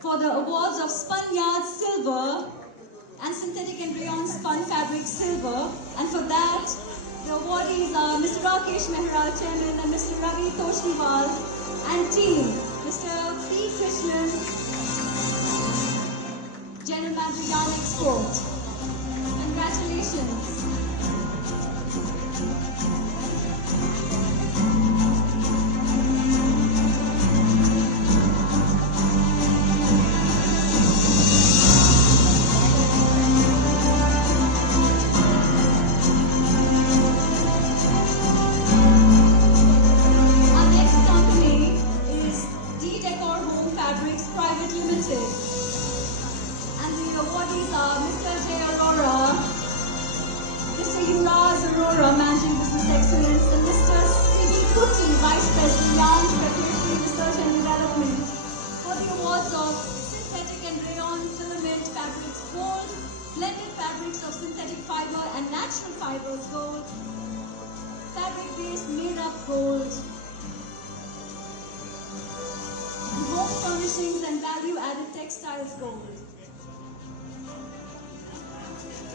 For the awards of Spun Yard Silver and Synthetic and Rayon Spun Fabric Silver, and for that the awardees are Mr. Rakesh Mehra, Chairman, and Mr. Ravi Toshniwal and team, Mr. P. Krishnan, General Manager Yarn Export. Congratulations.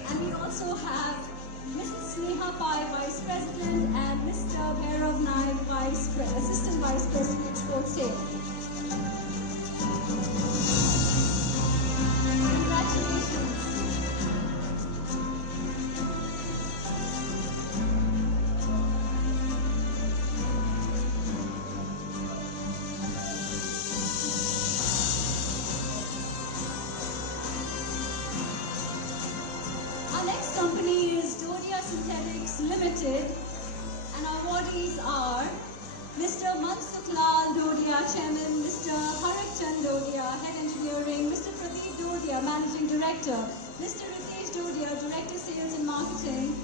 And we also have Mrs. Sneha Pai, Vice President, and Mr. Bhairav Naik, Assistant Vice President, Export Sales. Congratulations. Our next company is Dodia Synthetics Limited, and our awardees are Mr. Mansukh Lal Dodia, Chairman, Mr. Harak Chand Dodia, Head Engineering, Mr. Pradeep Dodia, Managing Director, Mr. Ritesh Dodia, Director Sales and Marketing,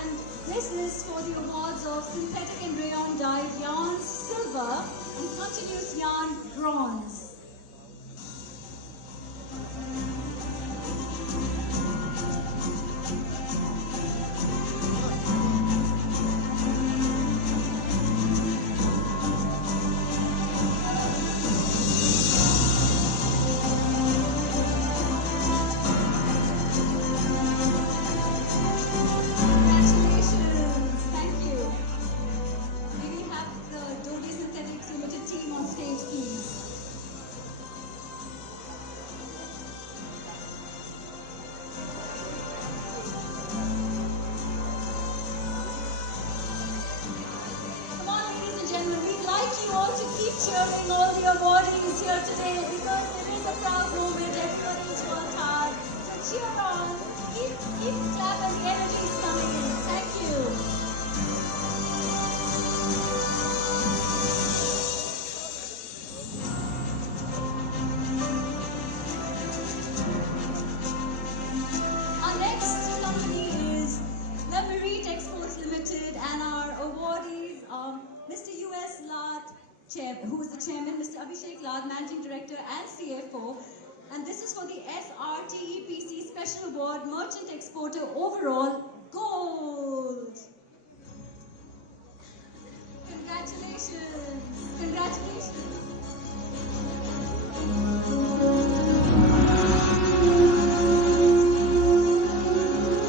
and this is for the awards of Synthetic and Rayon Dyed Yarn Silver and Continuous Yarn Bronze. Congratulations! Thank you. May we have the Dodia Synthetics Limited team on stage, please? Come on, ladies and gentlemen, we'd like you all to keep cheering all the awardees here today because it is a proud moment. Everyone has worked hard. So cheer on. Keep clapping. The energy is coming in. Thank you. Our next company is the Merit Exports Limited, and our awardees are Mr. U.S. Lad, who is the chairman, Mr. Abhishek Lad, Managing Director and CFO. And this is for the SRTEPC Special Award Merchant Exporter Overall Gold. Congratulations. Congratulations.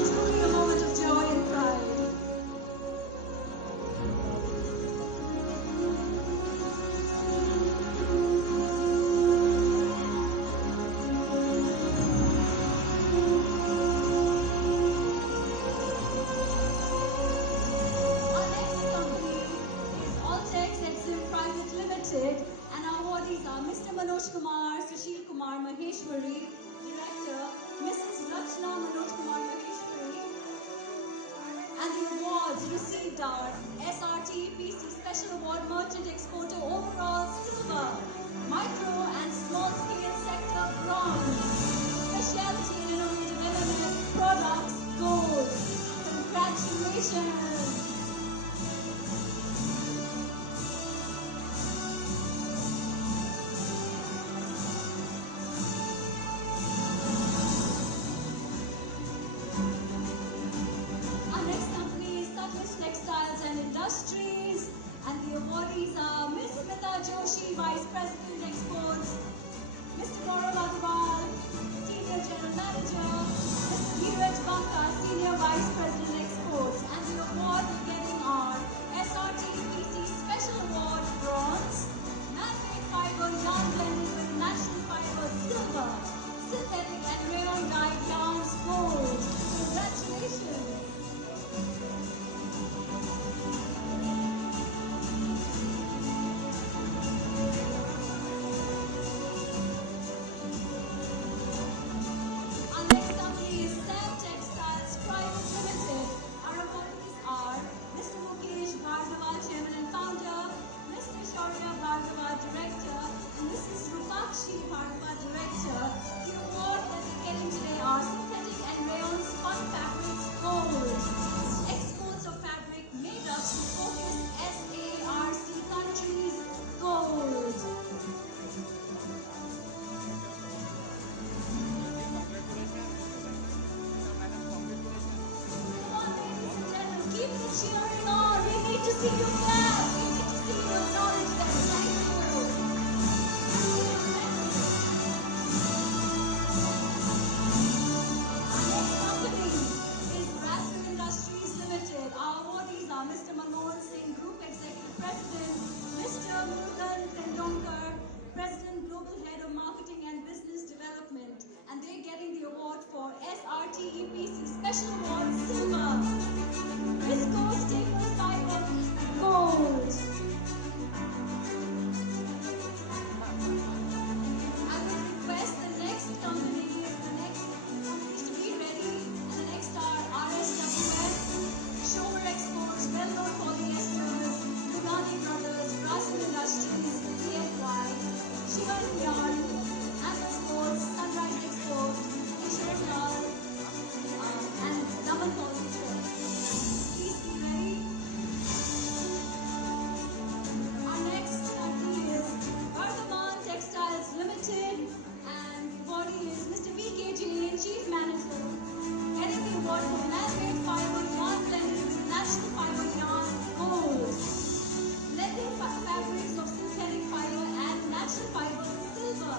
Truly a moment of joy and pride. Our next company is Altex Exim Private Limited, and our awardees are Mr. Manoj Kumar, Sushil Kumar Maheshwari, Director, Mrs. Rachna Manoj Kumar Maheshwari, and the awards received are SRTEPC Special Award Merchant Exporter Overall Silver, Micro and Small Scale Sector Bronze, Specialty and Innovative MMS Products Gold. Congratulations! Our next company is Cutlass Textiles and Industries, and the awardees are Ms. Smita Joshi, Vice President Exports, Mr. Gaurav Agarwal, Senior General Manager, Mr. Dheeraj Banka, Senior Vice President Exports, and the award we're getting are SRTEPC Special Award Bronze, Man-Made Fiber Yarn Blended with Natural Fiber Silver, Synthetic and Rayon Dyed Yarns Gold. Congratulations! Our next company is Sam Textiles Private Limited. Our awardees are Mr. Mukesh Bhargava, Chairman and Founder, Mr. Shaurya Bhargava, Director, and Mrs. Rupakshi Bhargava, Director. The award that we're getting today are Synthetic and Rayon Spun Fabrics Gold. Exports of fabric made up to focus SARC countries Gold. Come on, ladies and gentlemen, keep the cheering on. We need to see you clap. We need to see you acknowledge them. Thank you. Our next company development, and they're getting the award for SRTEPC Special Award Silver. Viscose Taper Fiber Gold. I would request the next companies to be ready, and the next are RSWF, Shower Exports, Well-Known Polyesters, Lugani Brothers, Grassman Industries, CFY, Shivan Yarn, Amber Sports, Sunrise Exports, Ishwar Lal, and Daman Polyester. Please be ready. Our next company is Vardhaman Textiles Limited, and the body is Mr. V.K. Jain, Chief Manager, getting the award for man-made fiber yarn blended with natural fiber yarn gold. Blending fabrics of synthetic fiber and natural fiber silver.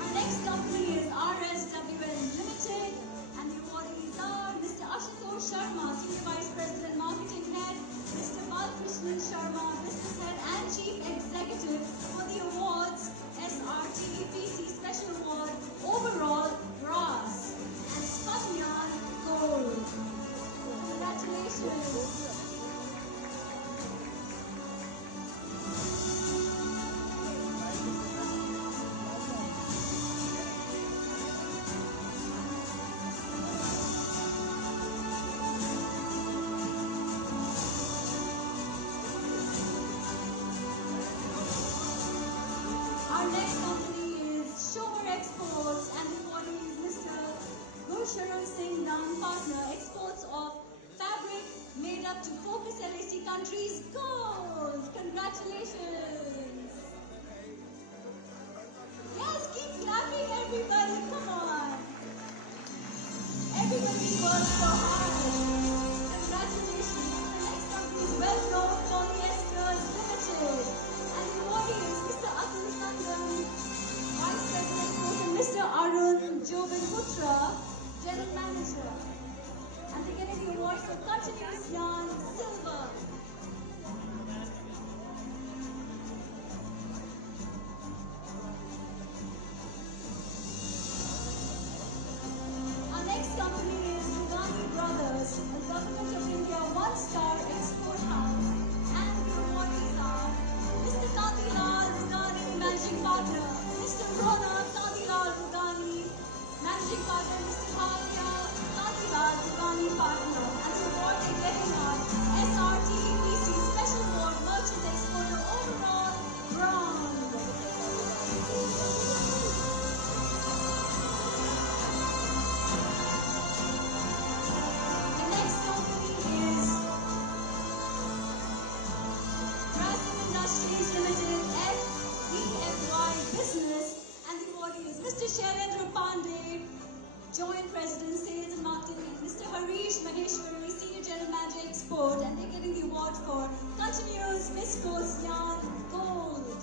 Our next company is RSWN Limited, and the awardees are Mr. Ashutosh Sharma, Senior Vice President Marketing Head, Mr. Balkrishnan Sharma, Business Head and Chief Executive for the awards SRTEPC Special Award Overall Brass and Spun Yarn Gold. Congratulations. Our next company is Shower Exports, and the body is Mr. Gulsharan Singh Dan, partner, exports of fabric made up to focus LAC countries gold. Congratulations. Yes, keep clapping everybody, come on. Everybody works so hard. Congratulations. The next company is Well-Known Polyesters Limited, and the body is Mr. Atul Nandan, Vice President Export, and Mr. Arun Jobin Putra, General Manager. And they're getting the award for Continuous Yarn Silver. Our next company is Lugani Brothers, a Government of India one-star export house. And the awardees are Mr. Kandilal Lugani, Managing Partner, Mr. Rona Kandilal Lugani, Managing Partner, Mr. Bhavya Kandilal Lugani, Partner. And the award they're getting are SRTEPC Special Award Merchant Exporter Overall Bronze. The next company is Grassman Industries Limited, SEFY Business, and the body is Mr. Shailendra Pandey, Joint President Sales and Marketing, and Mr. Harish Maheshwari, Senior General Manager Export, and they're getting the award for Continuous Viscose Yarn Gold.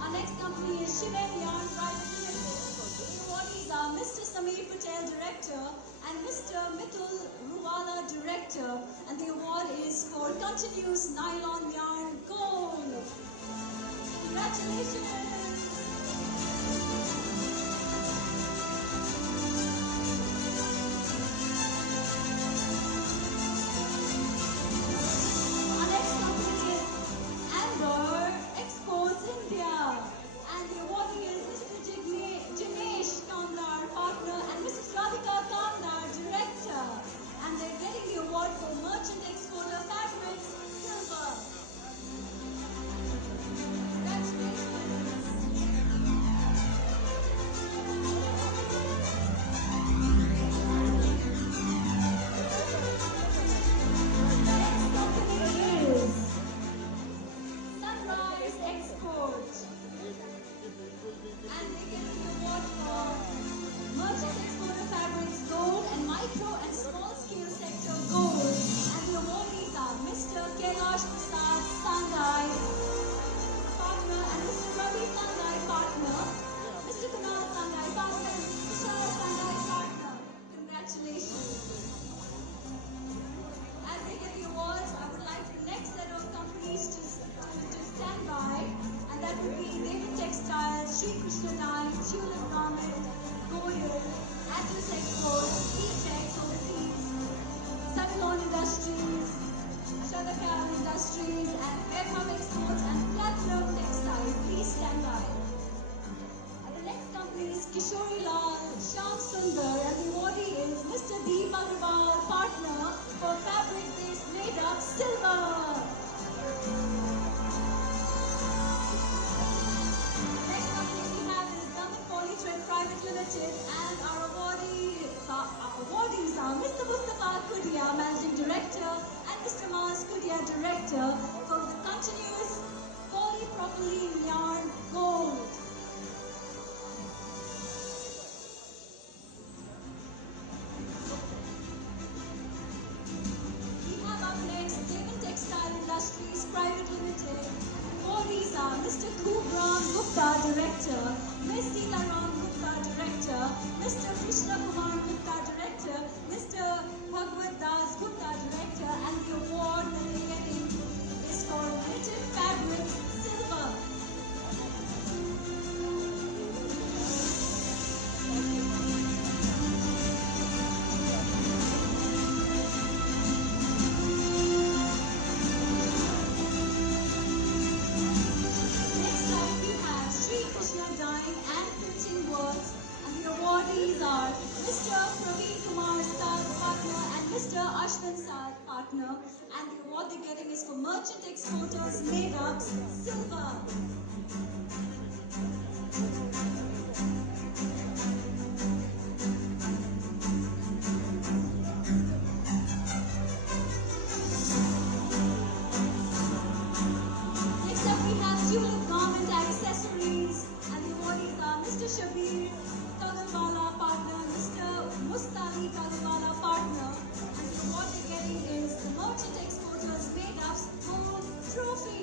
Our next company is Shivan Yarn Private Limited. The awardees are Mr. Sameer Patel, Director, and Mr. Mitul Ruwala, Director, and the award is for Continuous Nylon Yarn Gold. Congratulations! Our next company is Amber Exports India, and the awardee is Mr. Jinesh Kamlar, Partner, and Mrs. Radhika Kamlar, Director, and they're getting the award for Merchant Exporter Fabrics Silver. Congratulations! Director for the continuous polypropylene yarn gold. We have up next Devon Textile Industries Private Limited. All these are Mr. Kubram Gupta, Director, Ms. Seelaram Gupta, Director, Mr. Krishna Kumar Gupta, Director, Mr. Bhagwat Das Gupta, Director, and the award that they're getting is for Knitted Fabrics Silver. Next up we have Sri Krishna Dyeing and Printing Works, and the awardees are Mr. Praveen Kumar Saad Partner and Mr. Ashwin Saad Partner, and the award they're getting is for Merchant Exporters Made Ups Silver. Next up we have Tulip Garment Accessories, and the awardees are Mr. Shabir Kagalwala Partner, Mr. Mustali Kagalwala Partner, and the award they're getting is the Merchant Exporters Made Ups Gold Trophy.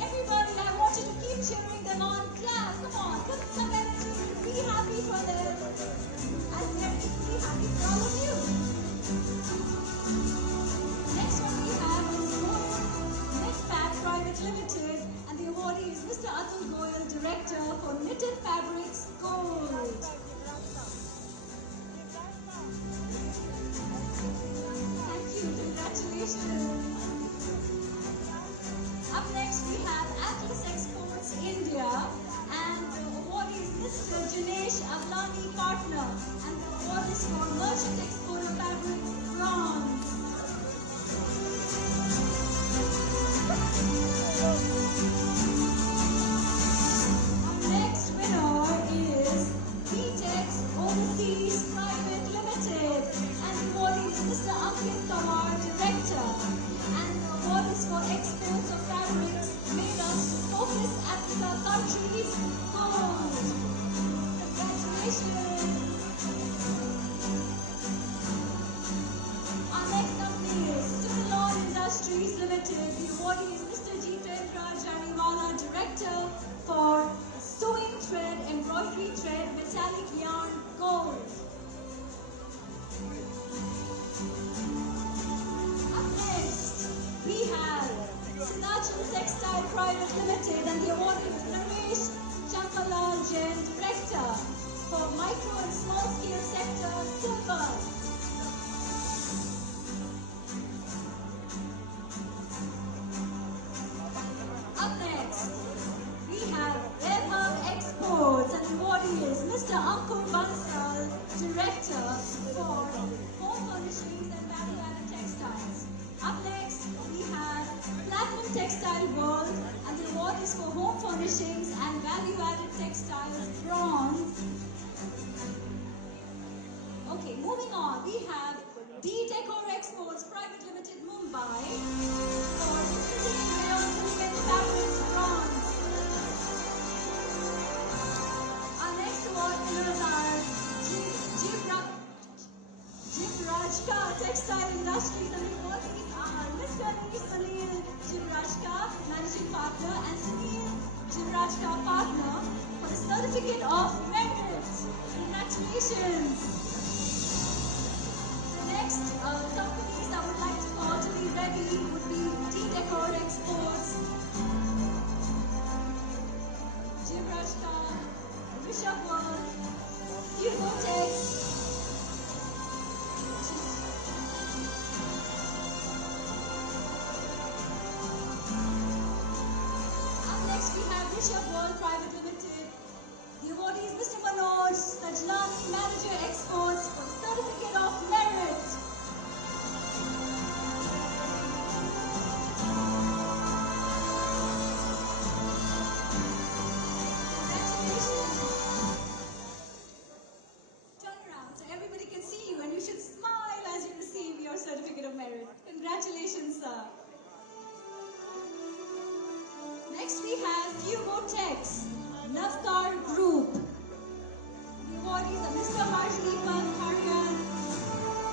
Everybody, I want you to keep cheering them on. Clap, come on, put some energy, be happy for them, and they're equally happy for all of you. Next one we have is Gold Knitpad Private Limited, and the awardee is Mr. Atul Goyal, Director for Knitted Fabrics Gold. Thank you, congratulations. Up next we have Atlas Exports India, and the awardee is Mr. Jinesh Avlani Partner, and the award is for Merchant Exporter Fabrics Bronze. Our next winner is BTEX Overseas Private Limited, and the awardee is Mr. Ankit Tawar, Director, and the award is for exports of fabrics made of focus Africa countries gold. Congratulations! Our next company is Sunilon Industries Limited. The awardee is Mr. Jitendra Janiwala, Director for Sewing Thread, Embroidery Thread, Metallic Yarn Gold. Up next, we have Sinachal Textile Private Limited, and the awardee is Naresh Chambalal Jain, Director for Micro and Small Scale Sector Silver. Up next, we have Vaibhav Exports, and the awardee is Mr. Ankur Bansal, Director for Home Furnishings and Value-Added Textiles. Up next, we have Platinum Textile World, and the award is for Home Furnishings and Value-Added Textiles Bronze. Okay, moving on, we have D-Decor Exports Private Limited Mumbai for Printing and Rayon Woven Fabrics Bronze. Our next award winners are Jivrajka Textile Industries, and the awardees are Mr. Sunil Jivrajka, Managing Partner, and Sunil Jivrajka Partner for the Certificate of Merit. Congratulations! The next companies I would like to call to be ready would be D-Decor Exports, Jivrajka, Rishabh World, Hugotex, Up next we have Rishabh World Private Limited. The awardee is Mr. Manoj Sajlani, Manager Exports for Certificate of Merit. Congratulations. Turn around so everybody can see you, and you should smile as you receive your Certificate of Merit. Congratulations, sir. Hometex, Navkar Group. The awardees are Mr. Harshdeepak Haryan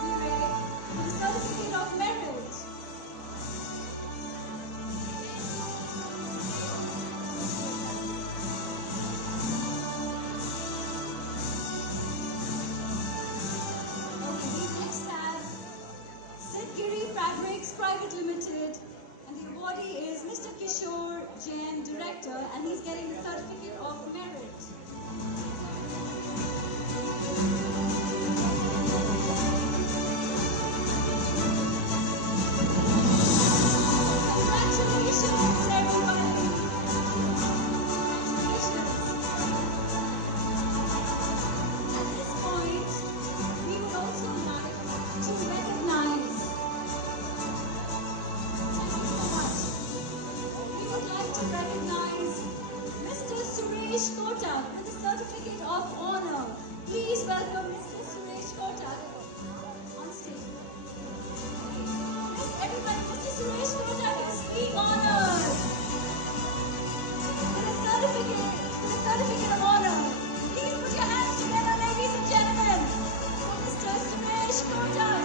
Vivek, with the Certificate of Merit. Okay, we next have Sidgiri Fabrics Private Limited, and the awardee is Mr. Kishore Jain, Director, and he's getting the Certificate of Merit. Congratulations, everybody! Congratulations! At this point, we would also like to recognize, thank you so much. We would like to recognize Mr. Suresh Kotak with the Certificate of Honor. Please welcome Mr. Suresh Kotak on stage. Yes, everybody, Mr. Suresh Kotak is being honored with a certificate of honor. Please put your hands together, ladies and gentlemen, for Mr. Suresh Kotak.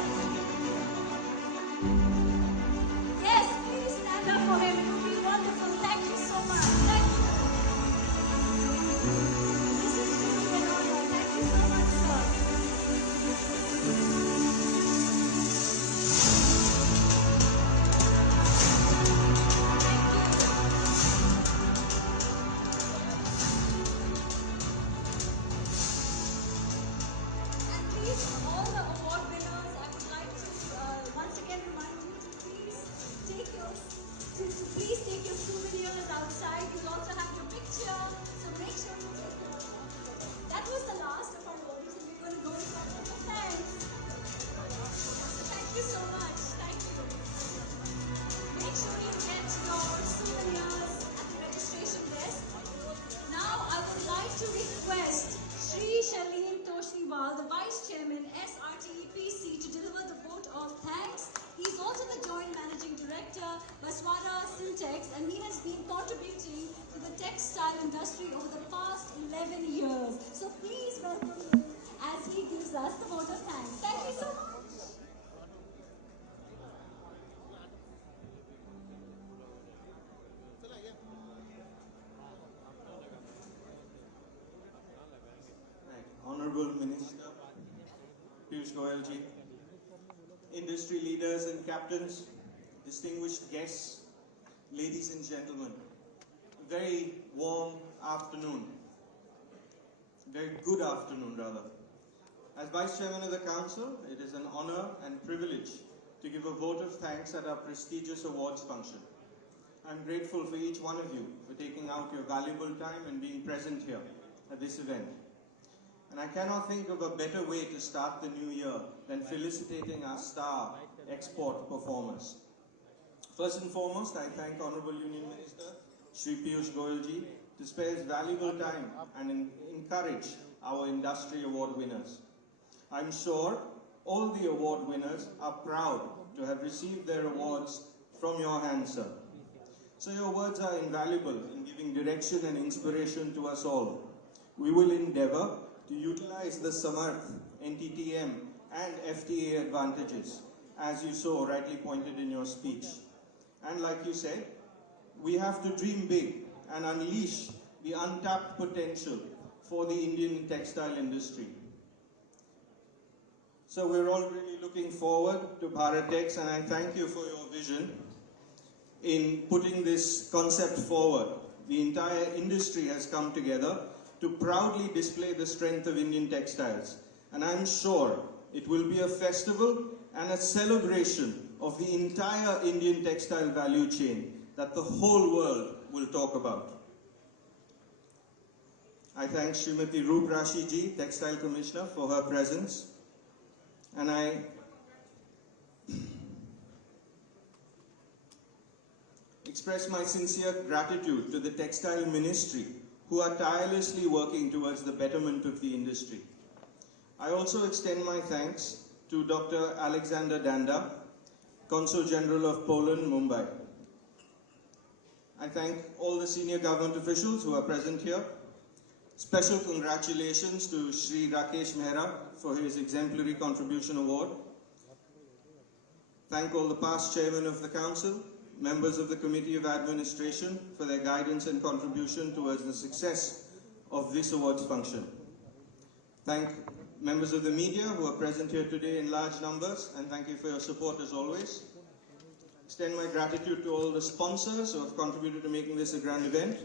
Yes, please stand up for him. It would be wonderful. Thank you so much. Thank you. This is truly an honor. Thank you so much, sir. And please, all the award winners, I would like to once again remind you to please take your souvenirs outside. You'll also have your picture, so make sure you take your. That was the last of our awards, and we're going to go to our vote of thanks. So thank you so much. Thank you. Make sure you get your souvenirs at the registration desk. Now I would like to request Shri Shalini Toshniwal, the Vice Chairman, SRTEPC, to deliver the vote of thanks. He's also the Joint Managing Director, Baswara Syntex, and he has been contributing to the textile industry over the past 11 years. So please welcome him as he gives us the vote of thanks. Thank you so much. Right. Honorable Minister Piyush Goyal ji, industry leaders and captains, distinguished guests, ladies and gentlemen, a very warm afternoon, very good afternoon rather. As Vice Chairman of the Council, it is an honor and privilege to give a vote of thanks at our prestigious awards function. I'm grateful for each one of you for taking out your valuable time and being present here at this event. And I cannot think of a better way to start the new year than felicitating our star export performers. First and foremost, I thank Honorable Union Minister Shri Piyush Goyal ji to spare his valuable time and encourage our industry award winners. I'm sure all the award winners are proud to have received their awards from your hands, sir. So your words are invaluable in giving direction and inspiration to us all. We will endeavor to utilize the Samarth, NTTM and FTA advantages, as you so rightly pointed in your speech. And like you said, we have to dream big and unleash the untapped potential for the Indian textile industry. So we're all really looking forward to Bharatex, and I thank you for your vision in putting this concept forward. The entire industry has come together to proudly display the strength of Indian textiles. And I'm sure it will be a festival and a celebration of the entire Indian textile value chain that the whole world will talk about. I thank Srimati Roop Rashi ji, Textile Commissioner, for her presence. And I express my sincere gratitude to the Textile Ministry, who are tirelessly working towards the betterment of the industry. I also extend my thanks to Dr. Alexander Danda, Consul General of Poland, Mumbai. I thank all the senior government officials who are present here. Special congratulations to Shri Rakesh Mehra for his Exemplary Contribution Award. Thank all the past chairmen of the council, members of the Committee of Administration for their guidance and contribution towards the success of this awards function. Thank members of the media who are present here today in large numbers, and thank you for your support as always. Extend my gratitude to all the sponsors who have contributed to making this a grand event.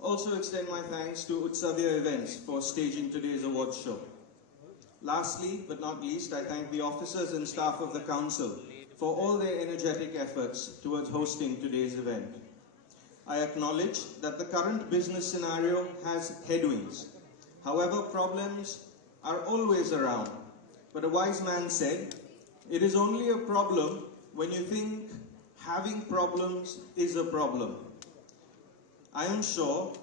Also extend my thanks to Utsavya Events for staging today's awards show. Lastly, but not least, I thank the officers and staff of the council for all their energetic efforts towards hosting today's event. I acknowledge that the current business scenario has headwinds. However, problems are always around. But a wise man said, it is only a problem when you think having problems is a problem. I am sure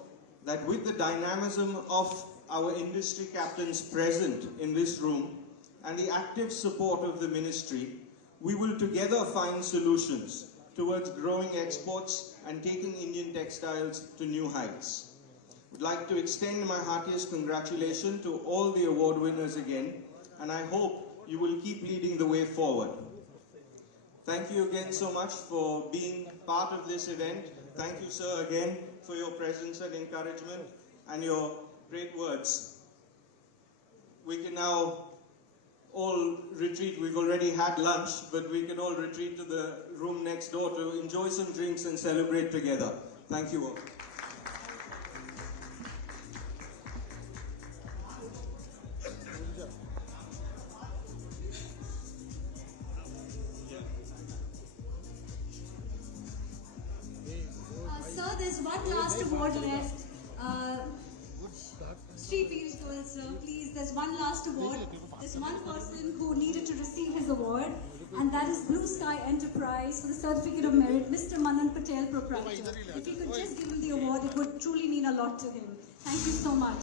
that with the dynamism of our industry captains present in this room and the active support of the ministry, we will together find solutions towards growing exports and taking Indian textiles to new heights. I would like to extend my heartiest congratulations to all the award winners again, and I hope you will keep leading the way forward. Thank you again so much for being part of this event. Thank you, sir, again for your presence and encouragement and your great words. We can now all retreat. We've already had lunch, but we can all retreat to the room next door to enjoy some drinks and celebrate together. Thank you all. Sir, there's one last award left. Shri Piyush Goyal, sir, please, there's one last award. There's one person who needed to receive his award, and that is Blue Sky Enterprise for the Certificate of Merit, Mr. Manan Patel, Proprietor. If you could just give him the award, it would truly mean a lot to him. Thank you so much.